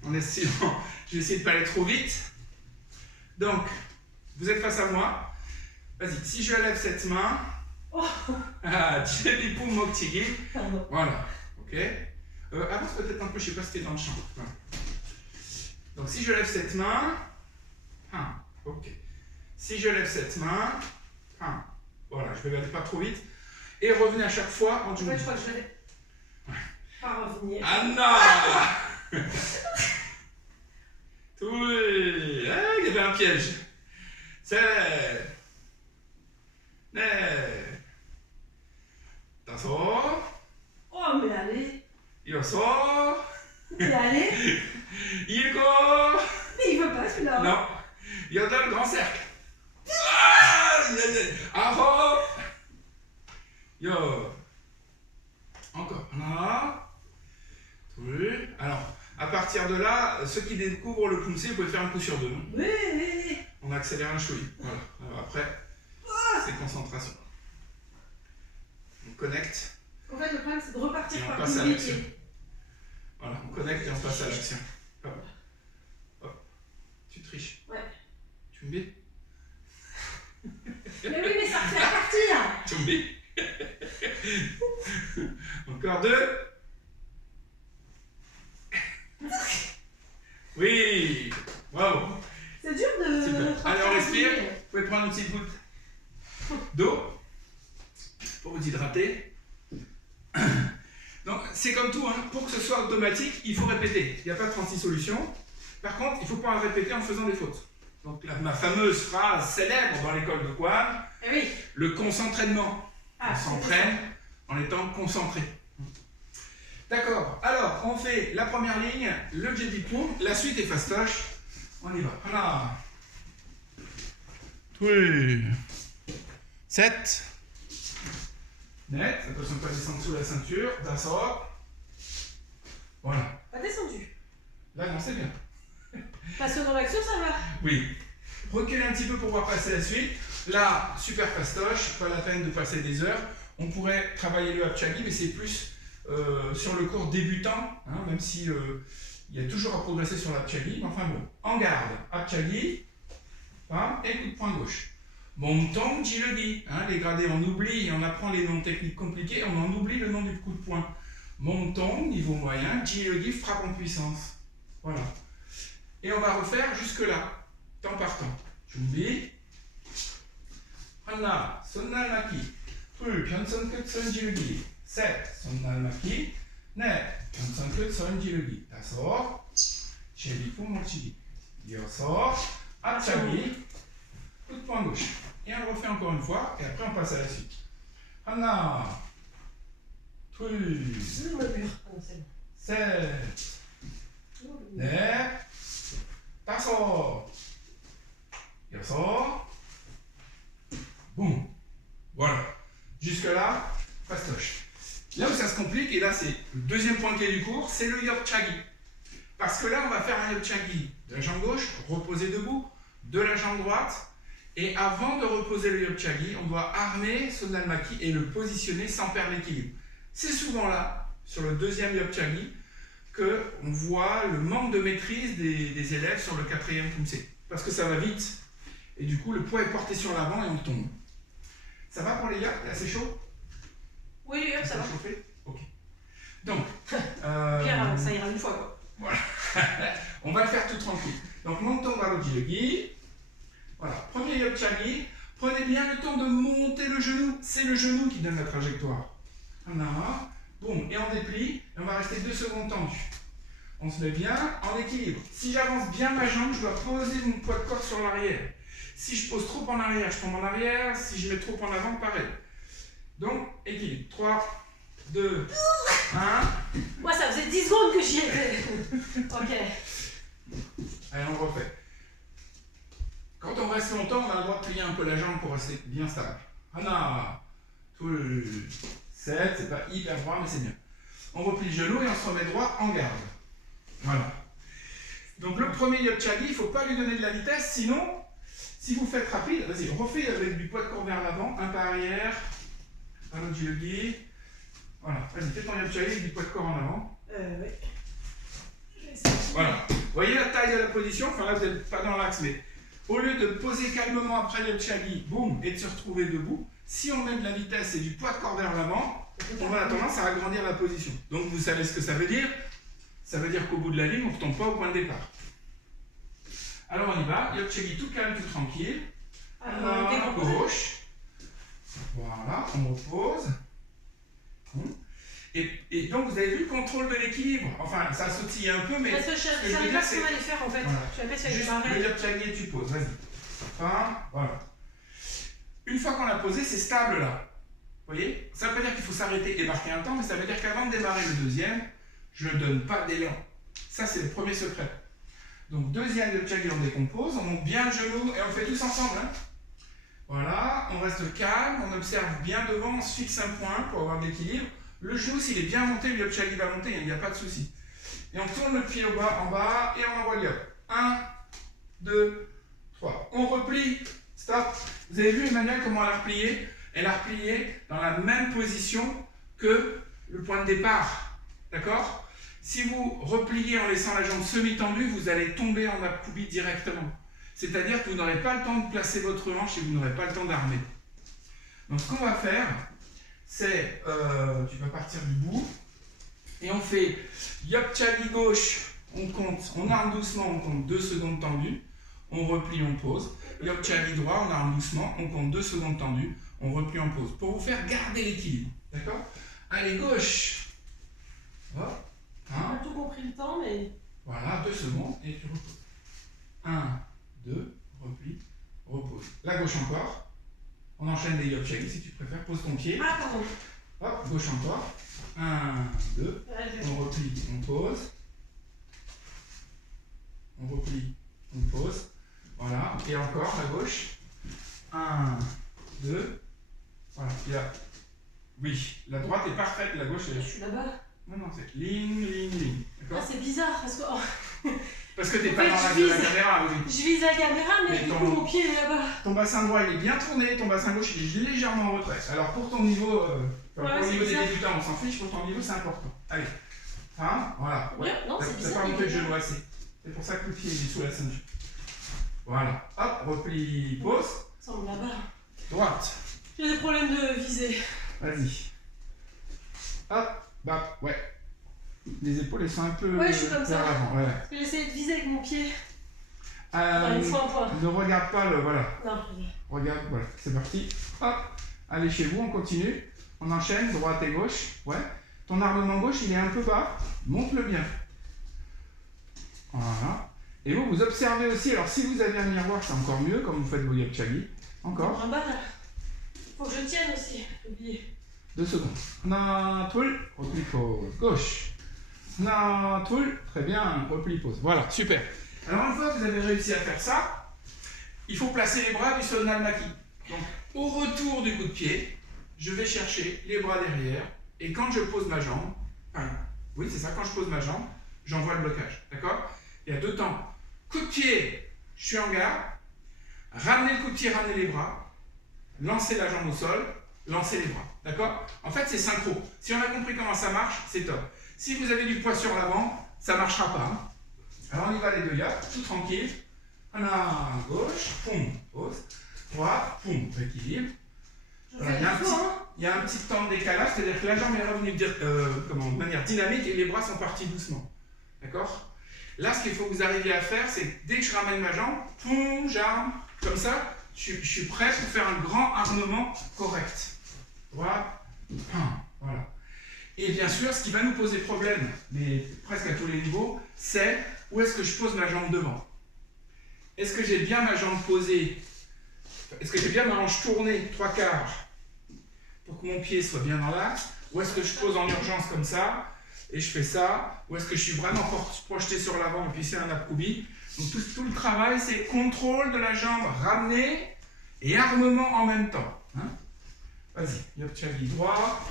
En essayant, je vais essayer de ne pas aller trop vite. Donc, vous êtes face à moi. Vas-y, si je lève cette main, Jebby poum mokchigi. Voilà, ok. Avance peut-être un peu, je ne sais pas si tu es dans le champ. Voilà. Donc, si je lève cette main, ok. Si je lève cette main, voilà, je vais aller pas trop vite. Et revenez à chaque fois en dessous. Je crois que je vais pas revenir. Anna. Oui. Ah, il y avait un piège. C'est. T'as sort. Oh, mais allez. Il sort. Mais allez. Il corps. Mais il veut pas celui-là. Non. Il y a le grand cercle. Ah, Yo. Voilà. Oui. Alors, à partir de là, ceux qui découvrent le Kumse, vous pouvez faire un coup sur deux. Non? Oui, oui, oui. On accélère un chouï. Voilà. Alors après, c'est concentration. On connecte. En fait, le problème, c'est de repartir Et on par passe à une l'action. pied. Voilà, on connecte et on passe à l'action. Hop. Hop. Tu triches. Ouais. Tu me bais? Mais oui, mais ça refait la partie, là. Tu me bais? Encore deux. Oui. Waouh. C'est dur de... Super. Allez, on respire. Vous pouvez prendre une petite goutte d'eau pour vous hydrater. Donc, c'est comme tout, hein. Pour que ce soit automatique, il faut répéter. Il n'y a pas de 36 solutions. Par contre, il ne faut pas répéter en faisant des fautes. Donc, ma fameuse phrase célèbre dans l'école de Kwan, Eh oui. le concentraînement. Ah, On s'entraîne en étant concentré. D'accord. Alors, on fait la première ligne, le Jebipoum, la suite est fastoche. On y va. Voilà. Oui. 7. Net. Attention de ne pas descendre sous la ceinture. D'un sort. Voilà. Pas descendu. Là, non, c'est bien. Parce que dans l'action, ça va. Oui. Reculez un petit peu pour voir passer la suite. Là, super fastoche. Pas la peine de passer des heures. On pourrait travailler le Hapchagi, mais c'est plus sur le cours débutant, hein, même si il y a toujours à progresser sur l'Hapchagi. Mais enfin bon, en garde, Hapchagi, hein, et coup de poing gauche. Monton, Jilogi, hein, les gradés, on oublie, on apprend les noms techniques compliqués, on en oublie le nom du coup de poing. Monton, niveau moyen, Jilogi, frappe en puissance. Voilà. Et on va refaire jusque-là, temps par temps. Junbi, Hana, Sonnal Maki, Tru, Pyeonson Kutsun Jilogi, Set, Sonnal Maki, Net, Pyeonson Kutsun Jilogi, Dasor, Chebifu Mochibi, Yosor, Hapchagi, coup de poing gauche. Et on le refait encore une fois, et après on passe à la suite. Hana, Tru, Le mur. Ah non, c'est bon. Set, Net, Dasor, Yosor, boum. Voilà. Jusque-là, fastoche. Là où ça se complique, et là c'est le deuxième point clé du cours, c'est le Yopchagi. Parce que là, on va faire un Yopchagi de la jambe gauche, reposer debout, de la jambe droite, et avant de reposer le Yopchagi, on doit armer son Maki et le positionner sans perdre l'équilibre. C'est souvent là, sur le deuxième Yopchagi, qu'on voit le manque de maîtrise des élèves sur le quatrième Kumse. Parce que ça va vite, et du coup, le poids est porté sur l'avant et on tombe. Ça va pour les Yops? Là, c'est chaud? Oui, ça va. Chauffé? Ok. Donc, Pierre, ça ira une fois, quoi. voilà. On va le faire tout tranquille. Donc, montons vers le Jilogi. Voilà. Premier Yopchagi. Prenez bien le temps de monter le genou. C'est le genou qui donne la trajectoire. Voilà. Boum. Et on déplie. Et on va rester 2 secondes tendu. On se met bien en équilibre. Si j'avance bien ma jambe, je dois poser mon poids de corps sur l'arrière. Si je pose trop en arrière, je tombe en arrière. Si je mets trop en avant, pareil. Donc, équilibre. 3, 2, 1. Moi, ça faisait 10 secondes que j'y étais. Ok. Allez, on refait. Quand on reste longtemps, on a le droit de plier un peu la jambe pour rester bien stable. Hana, tout le 7, c'est pas hyper droit, mais c'est bien. On replie le genou et on se remet droit en garde. Voilà. Donc le premier Yopchagi, il ne faut pas lui donner de la vitesse, sinon, si vous faites rapide, vas-y, refais avec du poids de corps vers l'avant, un pas arrière, un autre Jilogi. Voilà, vas-y, fais ton Yopchagi avec du poids de corps en avant. Oui. Voilà. Vous voyez la taille de la position? Enfin là, vous n'êtes pas dans l'axe, mais au lieu de poser calmement après le Yopchagi, boum, et de se retrouver debout, si on met de la vitesse et du poids de corps vers l'avant, on a tendance à agrandir la position. Donc vous savez ce que ça veut dire? Ça veut dire qu'au bout de la ligne, on ne retombe pas au point de départ. Alors on y va, Yopchagi tout calme, tout tranquille. À gauche. Voilà, on repose. Et donc vous avez vu le contrôle de l'équilibre. Enfin, ça sautille un peu, mais. Parce que je savais pas ce qu'on allait faire en fait. Voilà. Je savais pas si elle Juste parlait. le Yopchagi et tu poses, vas-y. Enfin, voilà. Une fois qu'on l'a posé, c'est stable là. Vous voyez? Ça ne veut pas dire qu'il faut s'arrêter et marquer un temps, mais ça veut dire qu'avant de démarrer le deuxième, je ne donne pas d'élan. Ça, c'est le premier secret. Donc, deuxième Yopchagi, on décompose, on monte bien le genou et on fait tous ensemble. Hein. Voilà, on reste calme, on observe bien devant, on se fixe un point pour avoir de l'équilibre. Le genou, s'il est bien monté, le Yop-Chagi va monter, il n'y a pas de souci. Et on tourne le pied en bas et on envoie le Yop. 1, 2, 3. On replie. Stop. Vous avez vu Emmanuel comment elle a replié? Elle a replié dans la même position que le point de départ. D'accord? Si vous repliez en laissant la jambe semi-tendue, vous allez tomber en apkubi directement. C'est-à-dire que vous n'aurez pas le temps de placer votre hanche et vous n'aurez pas le temps d'armer. Donc ce qu'on va faire, c'est, tu vas partir du bout, et on fait Yop-Chagi gauche, on compte, on arme doucement, on compte 2 secondes tendues, on replie, on pose. Yop-Chagi droit, on arme doucement, on compte 2 secondes tendues, on replie, on pose. Pour vous faire garder l'équilibre, d'accord? Allez, gauche. Hop. On a tout compris le temps, mais... Voilà, 2 secondes, et tu reposes. 1, 2, replie, repose. La gauche encore. On enchaîne des Yop-Chagi si tu préfères. Pose ton pied. Ah, pardon. Hop, gauche encore. 1, 2. On replie, on pose. On replie, on pose. Voilà. Et encore, la gauche. 1, 2. Voilà. Et là. Oui, la droite est parfaite, la gauche Je est... suis là-bas. Non, c'est ligne, ligne, ligne. Ah, D'accord? c'est bizarre parce que... Parce que t'es En pas fait, dans l'axe je de la vise. caméra, oui. Je vise la caméra, mais du coup, mon pied est là-bas. Ton bassin droit il est bien tourné, ton bassin gauche il est légèrement en retrait. Alors pour ton niveau, pour le niveau des débutants, on s'en fiche, pour ton niveau c'est important. Allez. Hein? Voilà. Ouais, non, c'est T'as bizarre. pas monté le genou assez. C'est pour ça que le pied il est sous la ceinture. Voilà. Hop, repli, pause. Ça semble là-bas. Droite. J'ai des problèmes de visée. Vas-y. Hop, bah, ouais. Les épaules elles sont un peu Ouais, je suis comme ça. vers l'avant. Ouais. Parce que j'essaie de viser avec mon pied. Une fois, un point. Ne regarde pas le. Voilà. Non, Regarde, voilà, c'est parti. Hop, allez chez vous, on continue. On enchaîne, droite et gauche. Ouais. Ton armement gauche, il est un peu bas. Monte-le bien. Voilà. Et vous, vous observez aussi. Alors, si vous avez un miroir, c'est encore mieux, comme vous faites vos Yop-Chagi. Encore. en bas, là. Faut que je tienne aussi. J'ai oublié. 2 secondes. Natul, repli pause. Gauche. Natul, très bien, repli pause. Voilà, super. Alors, une fois que vous avez réussi à faire ça, il faut placer les bras du Sonnalmaki. Donc, au retour du coup de pied, je vais chercher les bras derrière, et quand je pose ma jambe, enfin, oui, c'est ça, quand je pose ma jambe, j'envoie le blocage. D'accord? Il y a 2 temps. Coup de pied, je suis en garde, ramener le coup de pied, ramener les bras, lancer la jambe au sol, lancer les bras. D'accord? En fait, c'est synchro. Si on a compris comment ça marche, c'est top. Si vous avez du poids sur l'avant, ça ne marchera pas. Hein. Alors, on y va les 2 yaps, tout tranquille. Voilà, gauche, poum, pause. Droite, poum, équilibre. Voilà, il y a un petit temps de décalage, c'est-à-dire que la jambe est revenue de manière dynamique et les bras sont partis doucement. D'accord? Là, ce qu'il faut que vous arriviez à faire, c'est que dès que je ramène ma jambe, poum, jambe, comme ça, je suis prêt pour faire un grand armement correct. Droite, voilà. Et bien sûr, ce qui va nous poser problème, mais presque à tous les niveaux, c'est où est-ce que je pose ma jambe devant. Est-ce que j'ai bien ma jambe posée? Est-ce que j'ai bien ma hanche tournée 3/4 pour que mon pied soit bien dans l'axe? Ou est-ce que je pose en urgence comme ça et je fais ça? Ou est-ce que je suis vraiment projeté sur l'avant et puis c'est un apkubi? Donc tout le travail, c'est contrôle de la jambe ramenée et armement en même temps. Hein? Vas-y, Yop-Chagi droit,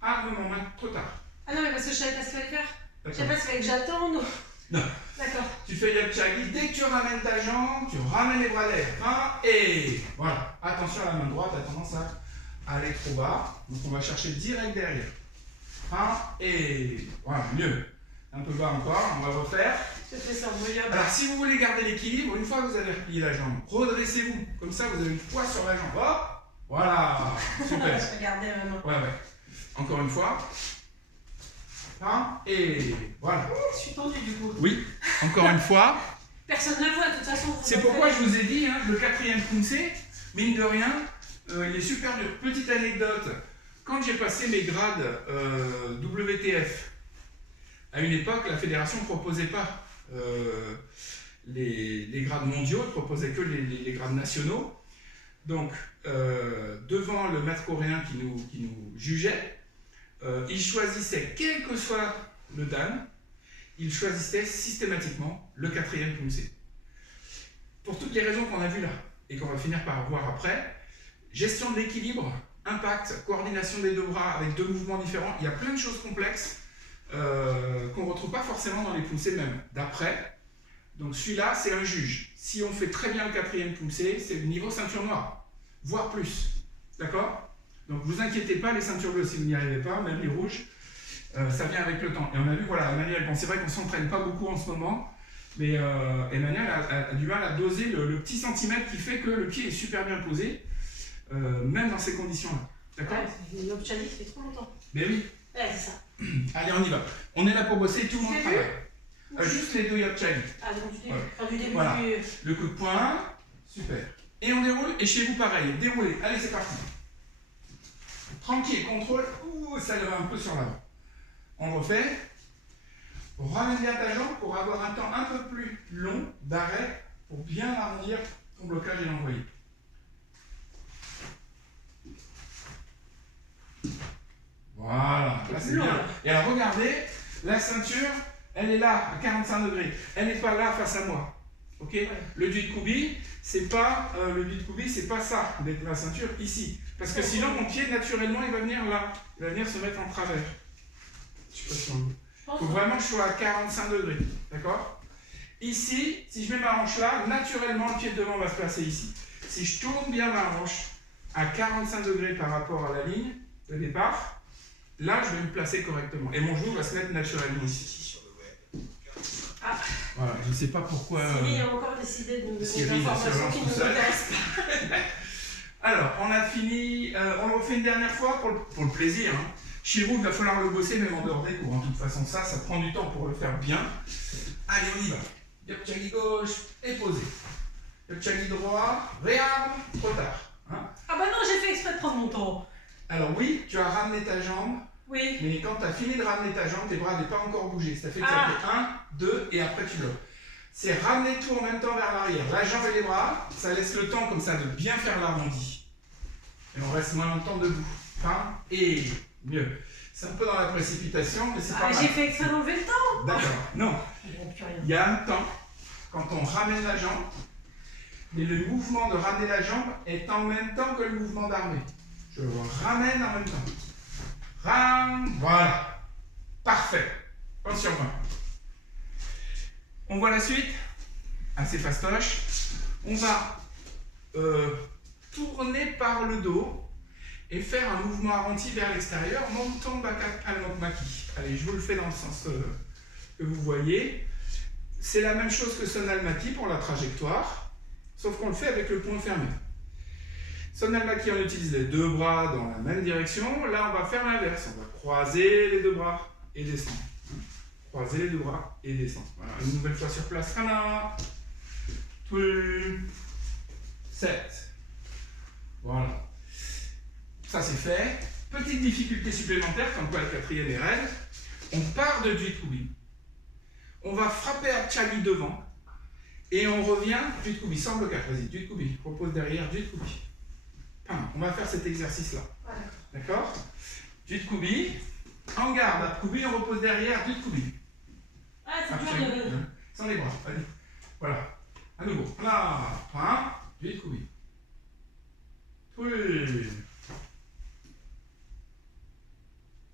armement maintenant, trop tard. Ah non, mais parce que je savais pas ce qu'il fallait faire. Je savais D'accord. pas s'il fallait que j'attende. Non. D'accord. Tu fais Yop-Chagi, dès que tu ramènes ta jambe, tu ramènes les bras derrière. Et voilà. Attention, la main droite a tendance à aller trop bas. Donc on va chercher direct derrière. Et voilà, mieux. Un peu bas encore, on va refaire. Je fais ça en voyant. Alors si vous voulez garder l'équilibre, une fois que vous avez replié la jambe, redressez-vous. Comme ça, vous avez le poids sur la jambe. Hop, voilà. Super. Je regardais vraiment. Ouais. Encore une fois. Et voilà. Je suis tendue du coup. Oui, encore une fois. Personne ne le voit de toute façon. C'est pourquoi je vous ai dit, le 4e Kungsé, mine de rien, il est super dur. Petite anecdote, quand j'ai passé mes grades WTF, à une époque, la fédération ne proposait pas les grades mondiaux, elle proposait que les grades nationaux. Donc, devant le maître coréen qui nous jugeait, il choisissait, quel que soit le dan, il choisissait systématiquement le 4e Kungsé. Pour toutes les raisons qu'on a vues là, et qu'on va finir par voir après, gestion de l'équilibre, impact, coordination des deux bras avec deux mouvements différents. Il y a plein de choses complexes qu'on ne retrouve pas forcément dans les poussées même. D'après, donc celui-là, c'est un juge. Si on fait très bien le 4e poussé, c'est le niveau ceinture noire, voire plus. D'accord? Donc vous inquiétez pas, les ceintures bleues, si vous n'y arrivez pas, même les rouges, ça vient avec le temps. Et on a vu, voilà, Emmanuel, bon, c'est vrai qu'on ne s'entraîne pas beaucoup en ce moment, mais Emmanuel a du mal à doser le petit centimètre qui fait que le pied est super bien posé, même dans ces conditions-là. D'accord? Ouais, le challenge fait trop longtemps. Mais oui. Ouais, c'est ça. Allez, on y va. On est là pour bosser, tout le monde travaille. Juste les deux yop-chali. Ah, donc du début. Ouais. Enfin, du début Voilà. du... Le coup de poing, super. Et on déroule, et chez vous pareil, déroulez. Allez, c'est parti. Tranquille, contrôle. Ouh, ça lève un peu sur l'avant. On refait. Ramène bien ta jambe pour avoir un temps un peu plus long d'arrêt pour bien arrondir ton blocage et l'envoyer. Voilà, là c'est bien. Et alors regardez, la ceinture, elle est là à 45 degrés. Elle n'est pas là face à moi. Ok? Le Duit-Kubi, c'est pas ça, d'être la ceinture ici. Parce que sinon mon pied naturellement il va venir là. Il va venir se mettre en travers. Je sais pas si on le voit. Il faut vraiment que je sois à 45 degrés. D'accord? Ici, si je mets ma hanche là, naturellement le pied de devant va se placer ici. Si je tourne bien ma hanche à 45 degrés par rapport à la ligne de départ, là je vais me placer correctement. Et mon genou va se mettre naturellement ici. Ah. Voilà, je ne sais pas pourquoi. Siri a encore décidé de nous donner Siri une information qui ne nous seul. intéresse pas. Alors, on a fini, on le refait une dernière fois pour le plaisir. Hein. Chez vous, il va falloir le bosser même en dehors des cours. Hein. De toute façon, ça prend du temps pour le faire bien. Allez, on y va. Yop-chali gauche et posé. Yop-chali droit, réarme, trop tard. Hein. Ah bah non, j'ai fait exprès de prendre mon temps. Alors oui, tu as ramené ta jambe, Oui. mais quand tu as fini de ramener ta jambe, tes bras n'avaient pas encore bougé. Ça fait que ça fait 1, 2 et après tu bloques. C'est ramener tout en même temps vers l'arrière. La jambe et les bras, ça laisse le temps comme ça de bien faire l'arrondi. Et on reste moins longtemps debout. Fin et mieux. C'est un peu dans la précipitation, mais c'est pas mal. J'ai fait exprès d'enlever le temps. D'accord. Non. Plus rien. Il y a un temps, quand on ramène la jambe, mais le mouvement de ramener la jambe est en même temps que le mouvement d'armer. Je ramène en même temps. Voilà. Parfait. Attention. On voit la suite. Assez fastoche. On va tourner par le dos et faire un mouvement arrondi vers l'extérieur. Monton bakat palmok-maki. Allez, je vous le fais dans le sens que vous voyez. C'est la même chose que Sonalmaki pour la trajectoire, sauf qu'on le fait avec le poing fermé. Sonalmaki, on utilise les deux bras dans la même direction. Là, on va faire l'inverse. On va croiser les deux bras et descendre. Croiser les deux bras et descendre. Voilà, une nouvelle fois sur place. Rana. 7. Voilà. Ça, c'est fait. Petite difficulté supplémentaire, comme quoi le 4e est raide. On part de Duit-Kubi. On va frapper à Chali devant. Et on revient Duit-Kubi, sans blocage. Vas-y, Duit-Kubi. Propose derrière, Duit-Kubi. On va faire cet exercice-là. D'accord? Duit-Kubi. En garde, à Kubi, on repose derrière, Duit-Kubi. Ah, c'est dur de... Sans les bras, allez. Voilà. À nouveau. Là, 1, Duit-Kubi. Oui.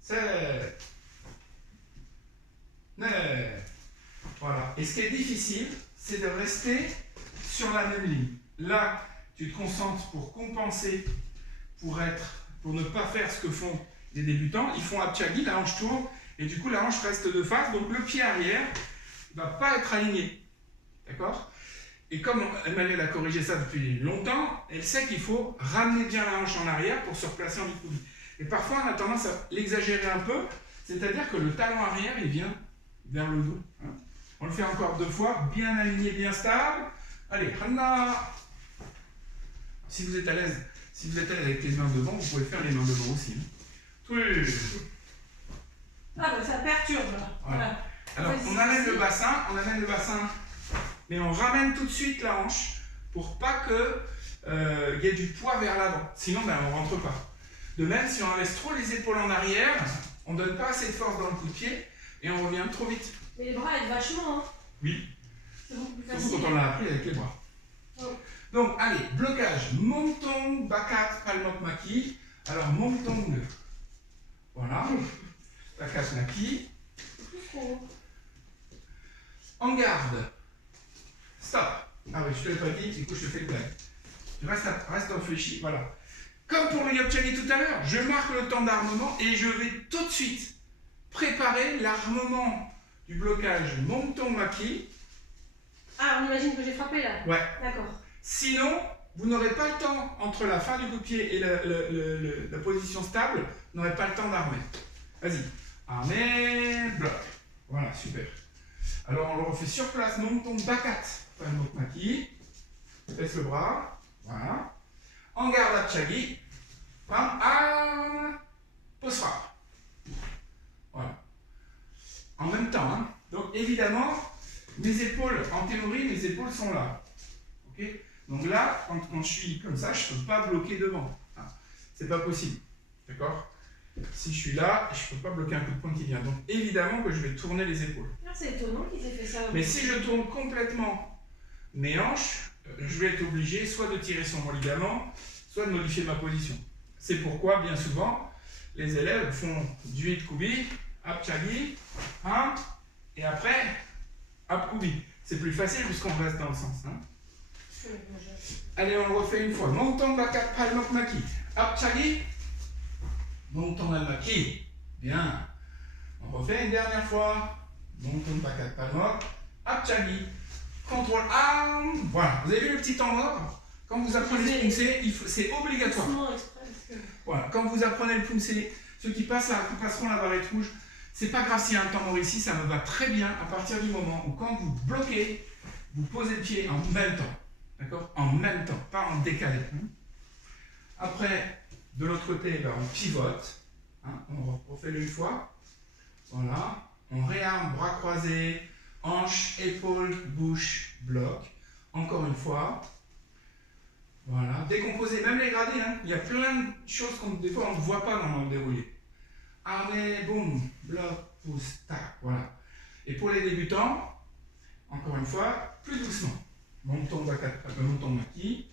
7. 9. Voilà. Et ce qui est difficile, c'est de rester sur la même ligne. Là, tu te concentres pour compenser, pour ne pas faire ce que font les débutants. Ils font Apchagi, la hanche tourne, et du coup la hanche reste de face, donc le pied arrière ne va pas être aligné. D'accord? Et comme Emmanuel a corrigé ça depuis longtemps, elle sait qu'il faut ramener bien la hanche en arrière pour se replacer en Duit-Kubi. Et parfois on a tendance à l'exagérer un peu, c'est-à-dire que le talon arrière il vient vers le dos. Hein. On le fait encore 2 fois, bien aligné, bien stable. Allez, Hanna. Si vous êtes à l'aise avec les mains devant, vous pouvez faire les mains devant aussi. Hein. Ah, bah ça perturbe là. Voilà. Alors, on amène le bassin, mais on ramène tout de suite la hanche pour pas qu'il y ait du poids vers l'avant. Sinon, ben, on ne rentre pas. De même, si on laisse trop les épaules en arrière, on ne donne pas assez de force dans le coup de pied et on revient trop vite. Mais les bras aident vachement. Hein. Oui. C'est beaucoup plus Surtout facile. quand on l'a appris avec les bras. Oh. Donc, allez, blocage, monton, bakat, palmok-maki. Alors, Montong. Voilà. Bakatmaki. En garde. Stop. Ah oui, je te l'ai pas dit, du coup je te fais le blague. Tu restes réfléchi, voilà. Comme pour le Yapchali tout à l'heure, je marque le temps d'armement et je vais tout de suite préparer l'armement du blocage Montong Maki. Ah, on imagine que j'ai frappé là. Ouais. D'accord. Sinon, vous n'aurez pas le temps, entre la fin du coup de pied et la position stable, vous n'aurez pas le temps d'armer. Vas-y. Armer, bloc. Voilà, super. Alors on le refait sur place, Montong Bakat. Palmok Maki. Laisse le bras. Voilà. En garde Apchagi. Pam, ah, pose frappe. Voilà. En même temps, hein. Donc évidemment, mes épaules, en théorie, mes épaules sont là. Ok. Donc là, quand je suis comme ça, je ne peux pas bloquer devant. Hein. C'est pas possible. D'accord. Si je suis là, je ne peux pas bloquer un coup de poing qui vient. Donc évidemment que je vais tourner les épaules. Ah, c'est étonnant qu'ils aient fait ça. Mais si je tourne complètement mes hanches, je vais être obligé soit de tirer sur mon ligament, soit de modifier ma position. C'est pourquoi, bien souvent, les élèves font du hit-kubi, apchagi, hein, et après, ap-kubi. C'est plus facile puisqu'on reste dans le sens. Hein. Allez, on le refait une fois. Montong bakat palmok maki. Apchagi. Montong maki. Bien. On refait une dernière fois. Montong bakat palmok. Apchagi. Contrôle arm. Voilà. Vous avez vu le petit temps mort? Quand vous apprenez le pousser, c'est obligatoire. Voilà. Quand vous apprenez le pousser, ceux qui passeront la barrette rouge, c'est pas grave s'il y a un temps mort ici, ça me va très bien à partir du moment où quand vous bloquez, vous posez le pied en même temps. D'accord? En même temps, pas en décalé. Après, de l'autre côté, ben, on pivote. Hein, on refait-le une fois. Voilà. On réarme, bras croisés, hanches, épaules, bouche, bloc. Encore une fois. Voilà. Décomposer, même les gradés. Hein, il y a plein de choses qu'on des fois on ne voit pas dans le déroulé. Armé, boum, bloc, pouce, tac. Voilà. Et pour les débutants, encore une fois, plus doucement. Montong Maki.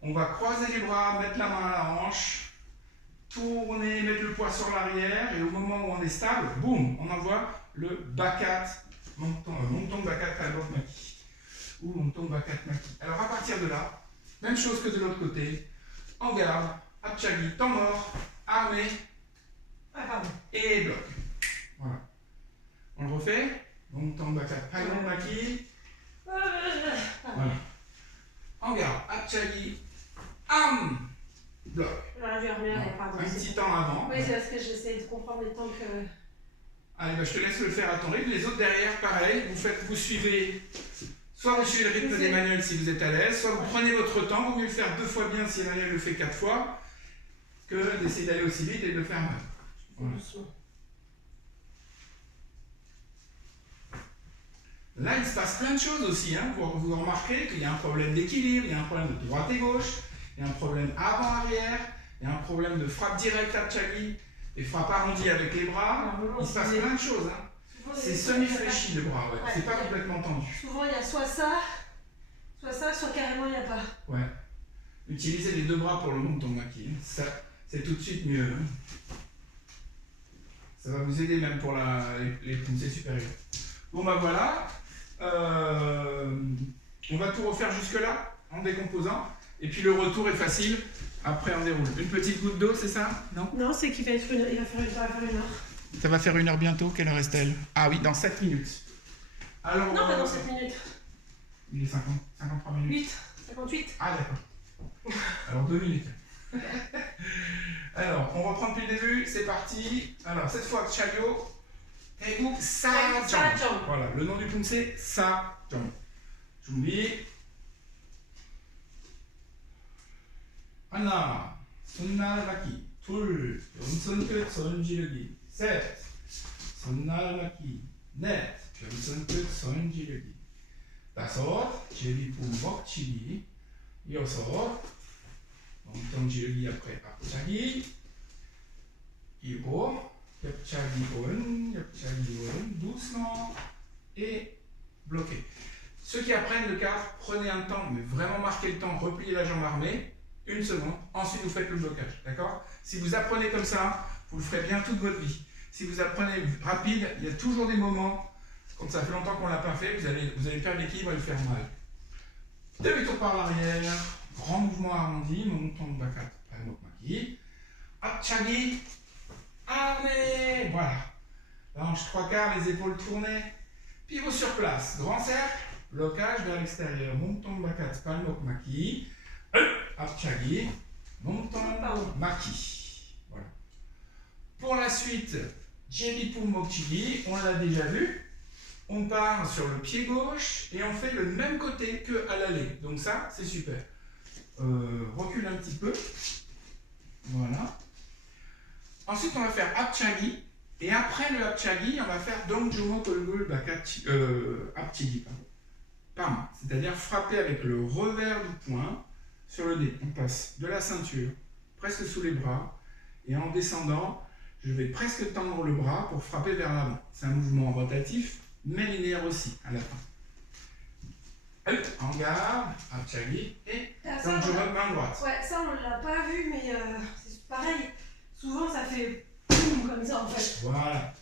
On va croiser les bras, mettre la main à la hanche, tourner, mettre le poids sur l'arrière, et au moment où on est stable, boum, on envoie le Bakat, Montong Bakat Palmok Maki. Ou Montong Bakat Maki. Alors à partir de là, même chose que de l'autre côté, en garde, apchagi, temps mort, armé, et bloc. Voilà. On le refait. Montong Bakat Palmok Maki. Voilà. En garde, apchagi, arme, bloc. J'aurais dû remettre, pardon. Un petit temps avant. Oui, c'est parce que j'essaie de comprendre les temps que. Allez, bah, je te laisse le faire à ton rythme. Les autres derrière, pareil, vous suivez. Soit vous suivez le rythme d'Emmanuel si vous êtes à l'aise, soit vous prenez votre temps. Vaut mieux le faire 2 fois bien si Emmanuel le fait 4 fois, que d'essayer d'aller aussi vite et de le faire mal. Voilà. Là, il se passe plein de choses aussi. Hein. Vous remarquez qu'il y a un problème d'équilibre, il y a un problème de droite et gauche, il y a un problème avant-arrière, il y a un problème de frappe directe à Apchagi, et frappe arrondie avec les bras. Il se passe plein de choses. Hein. C'est semi-fléchi le bras, ouais. C'est pas complètement tendu. Souvent, il y a soit ça, soit carrément il n'y a pas. Ouais. Utilisez les 2 bras pour le Montong Maki. Ça, c'est tout de suite mieux. Hein. Ça va vous aider même pour les poussées supérieures. Bon bah voilà. On va tout refaire jusque-là en décomposant. Et puis le retour est facile. Après on déroule. Une petite goutte d'eau, c'est ça? Non? Non, c'est qu'il va faire une heure. Ça va faire 1 heure bientôt. Quelle heure est-elle? Ah oui, dans 7 minutes. Alors, non, pas dans 7 minutes. Il est 53 minutes. 8, 58. Ah d'accord. Alors 2 minutes. Alors, on reprend depuis le début. C'est parti. Alors cette fois, Chayo. Et ou Sa-jump. Voilà, le nom du poum c'est Sa-jump. Jumbi. Anna. Sunnal-maki. 둘. 연손끝 손지르기. 셋. 손날맞기. 넷. 변손끝 손지르기. 다섯. 제비부 먹치기. 여섯. 엉덩 지르기 après 앞차기. 일곱. Yapchagi on, doucement et bloqué. Ceux qui apprennent le cadre, prenez un temps, mais vraiment marquez le temps, repliez la jambe armée, 1 seconde, ensuite vous faites le blocage, d'accord? Si vous apprenez comme ça, vous le ferez bien toute votre vie. Si vous apprenez rapide, il y a toujours des moments, quand ça fait longtemps qu'on ne l'a pas fait, vous allez perdre l'équilibre et le faire mal. Demi-tour par l'arrière, grand mouvement arrondi, montant de bakat, palmok maki, apchagi, allez, voilà. Hanche 3/4, les épaules tournées, pivot sur place, grand cercle, blocage vers l'extérieur, montant de bakat, palmok maki, apchagi, montant maki. Voilà. Pour la suite, Jebipu Mokchigi, on l'a déjà vu. On part sur le pied gauche et on fait le même côté qu'à l'aller. Donc ça, c'est super. Recule un petit peu. Voilà. Ensuite, on va faire Apchagi. Et après le Apchagi, on va faire Dongjumo Kolgul Apchigi. Pam. C'est-à-dire frapper avec le revers du poing sur le nez. On passe de la ceinture, presque sous les bras. Et en descendant, je vais presque tendre le bras pour frapper vers l'avant. C'est un mouvement rotatif, mais linéaire aussi, à la fin. En garde, Apchagi, et donc je vois main droite. Ouais, ça on l'a pas vu, mais c'est pareil. Souvent ça fait boum comme ça en fait. Voilà.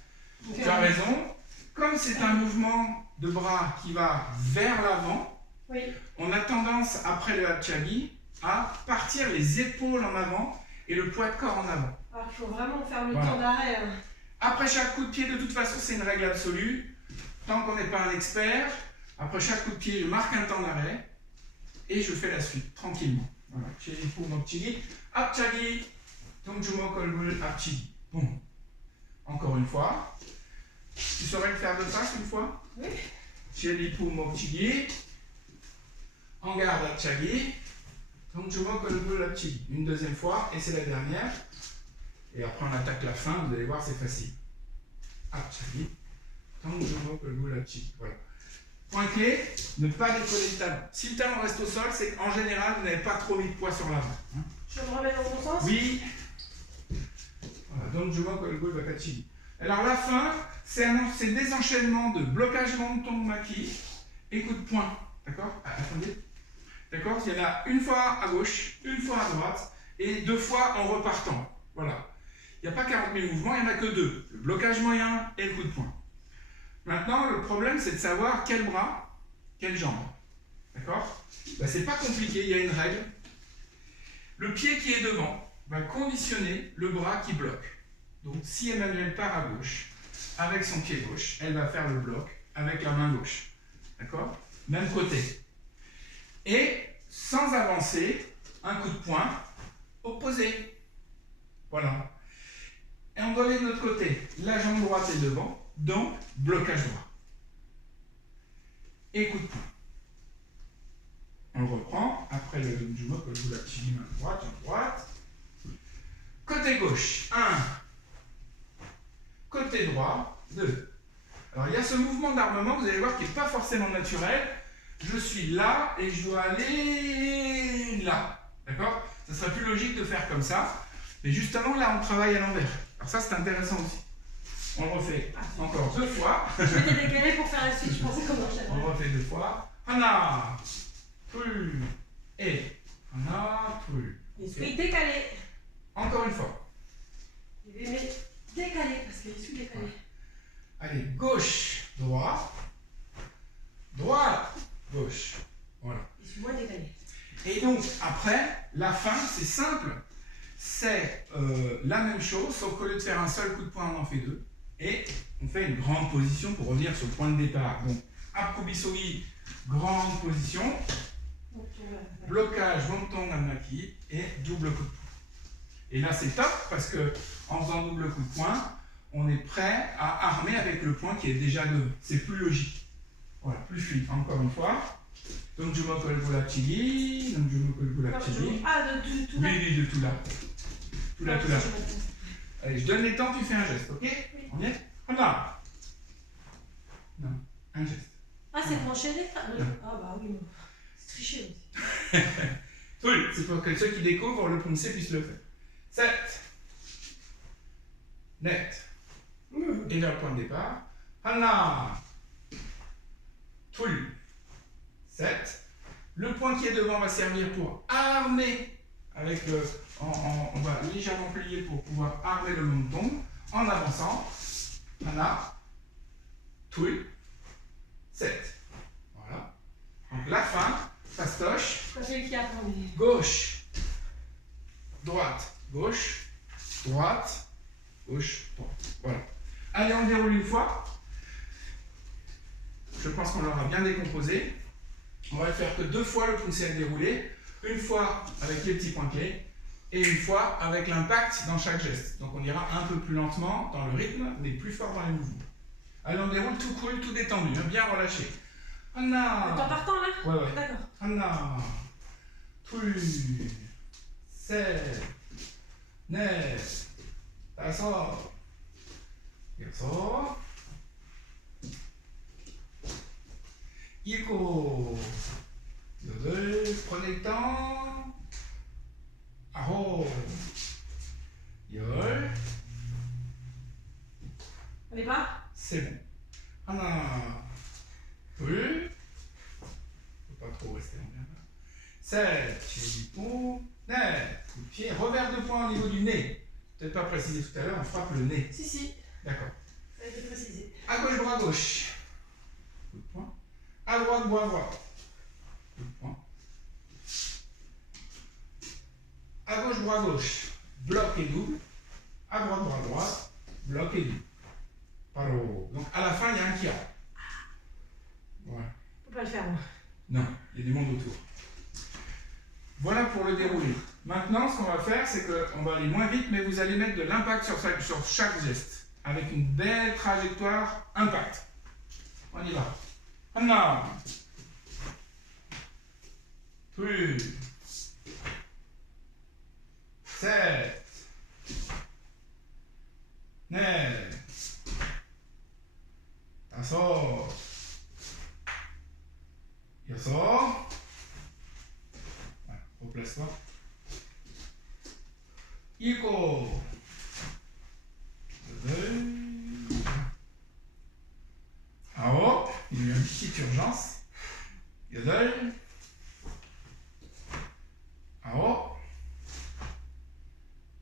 Tu as raison. Comme c'est un mouvement de bras qui va vers l'avant, oui. On a tendance, après le Apchagi, à partir les épaules en avant et le poids de corps en avant. Alors il faut vraiment faire le temps d'arrêt. Après chaque coup de pied, de toute façon, c'est une règle absolue. Tant qu'on n'est pas un expert, après chaque coup de pied, je marque un temps d'arrêt et je fais la suite, tranquillement. Voilà. Jebipu Mokchigi, Apchagi, Dongjumo Kolgul Apchigi. Bon. Encore une fois. Tu saurais le faire de face une fois? Oui. Jebipu Mokchigi, en garde Apchagi, Dongjumo Kolgul Apchigi. Une deuxième fois et c'est la dernière. Et après on attaque la fin, vous allez voir, c'est facile. Apchagi. Voilà. Point clé, ne pas décoller le talon. Si le talon reste au sol, c'est qu'en général, vous n'avez pas trop mis de poids sur l'avant. Hein. Je vais me remettre dans ton sens? Oui. Voilà, donc je vois que le goal va catcher. Alors la fin, c'est des enchaînements de blocage monton maki et coup de poing. D'accord? Attendez. D'accord? Il y en a une fois à gauche, une fois à droite et 2 fois en repartant. Voilà. Il n'y a pas 40 000 mouvements, il n'y en a que 2. Le blocage moyen et le coup de poing. Maintenant, le problème, c'est de savoir quel bras, quelle jambe. D'accord? Ben, c'est pas compliqué, il y a une règle. Le pied qui est devant va conditionner le bras qui bloque. Donc, si Emmanuelle part à gauche, avec son pied gauche, elle va faire le bloc avec la main gauche. D'accord? Même côté. Et, sans avancer, un coup de poing opposé. Voilà. Et on doit aller de l'autre côté. La jambe droite est devant. Donc, blocage droit. Et coup de poing. On le reprend. Après le Dongjumo, que vous l'appuie main droite, jambe droite. Côté gauche, 1. Côté droit, 2. Alors, il y a ce mouvement d'armement, vous allez voir, qui n'est pas forcément naturel. Je suis là et je dois aller là. D'accord? Ça serait plus logique de faire comme ça. Mais justement, là, on travaille à l'envers. Alors ça, c'est intéressant aussi. On le refait encore 2 fois. Je vais te décaler pour faire la suite, je pensais comment j'allais. On le refait 2 fois. Hana, plus, et hana, plus. L'esprit décalé. Encore une fois. Je vais mettre décalé parce que je suis décalé. Allez, gauche, droite, droite, gauche. Voilà. Je suis moins décalé. Et donc, après, la fin, c'est simple. C'est la même chose, sauf qu'au lieu de faire un seul coup de poing, on en fait 2. Et on fait une grande position pour revenir sur le point de départ. Donc, Apkubisogi, grande position. Blocage, monton namnaki et double coup de poing. Et là, c'est top parce que en faisant double coup de poing, on est prêt à armer avec le point qui est déjà devant. C'est plus logique. Voilà, plus fluide. Encore une fois. Donc, je m'appelle Volapchigi. Donc, je m'appelle Volapchigi. Ah, de tout là. Oui, de tout là. Tout là, tout là. Allez, je donne les temps, tu fais un geste, ok? Oui. On y est? Voilà. Non, un geste. Ah, c'est pour enchaîner? Ah, bah oui, c'est triché aussi. Oui, c'est pour que ceux qui découvrent le poncé puissent le faire. 7. Net. Et vers le point de départ. Hana. Tout. 7. Le point qui est devant va servir pour armer avec on va légèrement plier pour pouvoir armer le menton en avançant. Hana, Tui, 7. Voilà. Donc la fin, fastoche. Gauche, droite, gauche, droite, gauche, droite. Voilà. Allez, on déroule une fois. Je pense qu'on l'aura bien décomposé. On va faire que 2 fois le poussé à dérouler. Une fois avec les petits points clés et une fois avec l'impact dans chaque geste. Donc on ira un peu plus lentement dans le rythme, mais plus fort dans les mouvements. Allez, on déroule tout cool, tout détendu, hein, bien relâché. Anna. En partant là? Ouais. D'accord. Anna. Tui. 7. 9. 5. 6. 7. Prenez le temps. Aho. Yol. On est pas? C'est bon. Hana. Plus. Faut pas trop rester en bien. 7. Chez du tout. 9. Coup de pied. Revers de poing au niveau du nez. Peut-être pas précisé tout à l'heure, on frappe le nez. Si. D'accord. Ça a été précisé. À gauche, bras gauche. Coup de poing. À droite, bras droit. Coup de poing. À gauche, bras gauche. Bloc et double. À droite, bras droit. Bloc et double. Paro. Donc à la fin, il y a un kia. Voilà. Faut pas le faire, moi. Non, il y a du monde autour. Voilà pour le déroulé. Maintenant, ce qu'on va faire, c'est qu'on va aller moins vite, mais vous allez mettre de l'impact sur chaque geste. Avec une belle trajectoire impact. On y va. Hana. Plus. 7. 9. Tasso. Yoso. Voilà, replace-toi. Iko. 2. Ao. Il y a une petite urgence. Yodel. Ao.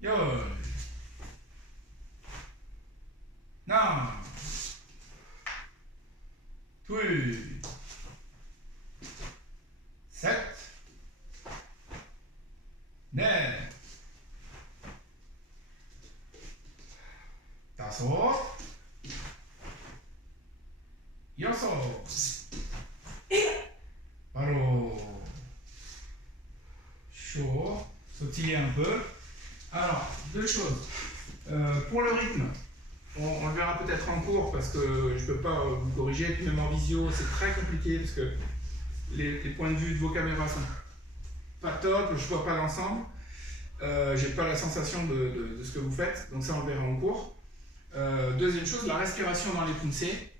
Yol. Non. Tui. 7. 9. Tasso. Yoso. Paro. Chaud. Sautiller un peu. Alors, 2 choses. Pour le rythme, on le verra peut-être en cours parce que je ne peux pas vous corriger, puis même en visio, c'est très compliqué parce que les points de vue de vos caméras sont pas top, je ne vois pas l'ensemble, j'ai pas la sensation de ce que vous faites, donc ça on le verra en cours. Deuxième chose, la respiration dans les poussées.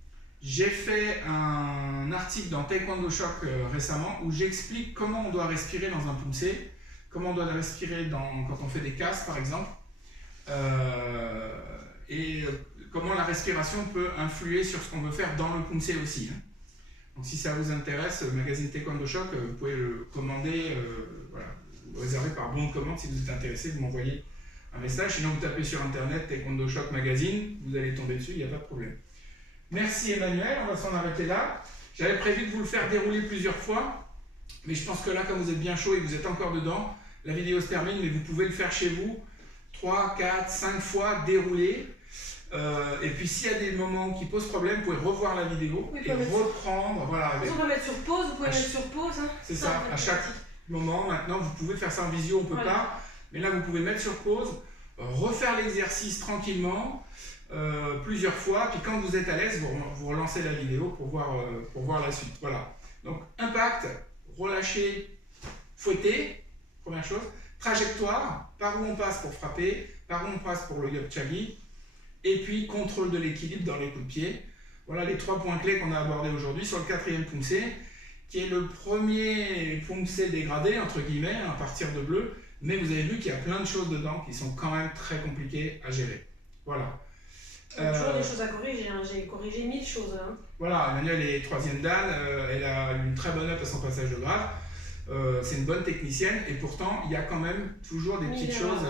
J'ai fait un article dans Taekwondo Shock récemment où j'explique comment on doit respirer dans un poussé, comment on doit respirer quand on fait des casses par exemple, et comment la respiration peut influer sur ce qu'on veut faire dans le poussé aussi. Hein. Donc si ça vous intéresse, le magazine Taekwondo Shock, vous pouvez le commander, voilà, vous réserver par bon de commande si vous êtes intéressé, vous m'envoyez un message, sinon vous tapez sur internet Taekwondo Shock Magazine, vous allez tomber dessus, il n'y a pas de problème. Merci Emmanuel, on va s'en arrêter là. J'avais prévu de vous le faire dérouler plusieurs fois, mais je pense que là, comme vous êtes bien chaud et que vous êtes encore dedans, la vidéo se termine, mais vous pouvez le faire chez vous 3, 4, 5 fois dérouler. Et puis s'il y a des moments qui posent problème, vous pouvez revoir la vidéo et reprendre. Voilà, avec... On peut mettre sur pause, vous pouvez mettre sur pause. Hein. C'est ça, à chaque moment. Maintenant, vous pouvez faire ça en visio, on ne peut pas. Mais là, vous pouvez mettre sur pause, refaire l'exercice tranquillement, plusieurs fois. Puis quand vous êtes à l'aise, vous relancez la vidéo pour voir la suite. Voilà. Donc, impact, relâcher, fouetter, première chose. Trajectoire, par où on passe pour frapper, par où on passe pour le Yapchagi. Et puis, contrôle de l'équilibre dans les coups de pied. Voilà les 3 points clés qu'on a abordés aujourd'hui sur le 4e Pumse, qui est le premier Pumse dégradé, entre guillemets, à partir de bleu. Mais vous avez vu qu'il y a plein de choses dedans qui sont quand même très compliquées à gérer. Voilà. Il y a toujours des choses à corriger, hein. J'ai corrigé 1000 choses. Hein. Voilà, Emmanuel est 3e Dan, elle a une très bonne note à son passage de grade. c'est une bonne technicienne et pourtant il y a quand même toujours des petites choses,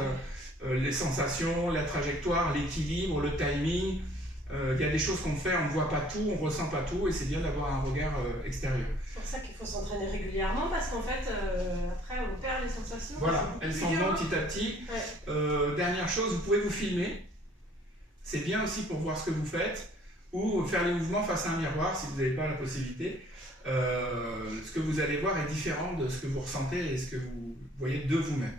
les sensations, la trajectoire, l'équilibre, le timing. Il y a des choses qu'on fait, on ne voit pas tout, on ne ressent pas tout et c'est bien d'avoir un regard extérieur. C'est pour ça qu'il faut s'entraîner régulièrement parce qu'en fait, après on perd les sensations. Voilà, elles s'en vont petit à petit. Ouais. Dernière chose, vous pouvez vous filmer. C'est bien aussi pour voir ce que vous faites ou faire les mouvements face à un miroir si vous n'avez pas la possibilité. Ce que vous allez voir est différent de ce que vous ressentez et ce que vous voyez de vous-même.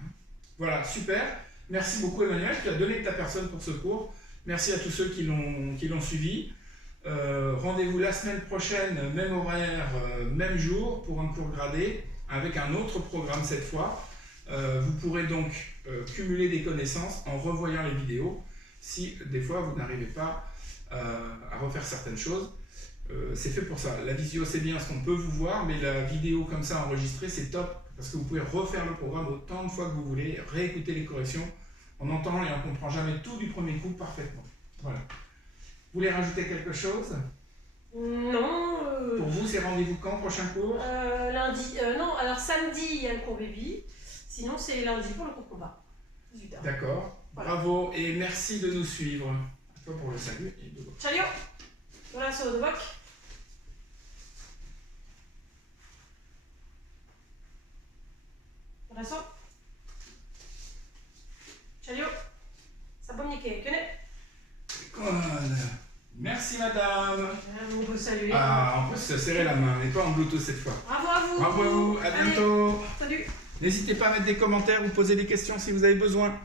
Voilà, super. Merci beaucoup Emmanuel, tu as donné de ta personne pour ce cours. Merci à tous ceux qui l'ont suivi. Rendez-vous la semaine prochaine, même horaire, même jour, pour un cours gradé, avec un autre programme cette fois. Vous pourrez donc cumuler des connaissances en revoyant les vidéos, si des fois vous n'arrivez pas à refaire certaines choses. C'est fait pour ça. La visio c'est bien parce qu'on peut vous voir, mais la vidéo comme ça enregistrée c'est top, parce que vous pouvez refaire le programme autant de fois que vous voulez, réécouter les corrections. On entend et on ne comprend jamais tout du premier coup parfaitement. Voilà. Vous voulez rajouter quelque chose? Non. Pour vous, c'est rendez-vous quand, prochain cours? Lundi. Non, alors samedi, il y a le cours baby. Sinon, c'est lundi pour le cours combat. 18h. D'accord. Voilà. Bravo et merci de nous suivre. À toi pour le salut. Et de... Ciao. Voilà, c'est au Novak. Adesso. Ciao. Sabonnique, voilà. Merci madame. On peut saluer. Ah, on peut se serrer la main, mais pas en Bluetooth cette fois. Bravo à vous. Bravo à vous, à bientôt. Salut. N'hésitez pas à mettre des commentaires ou poser des questions si vous avez besoin.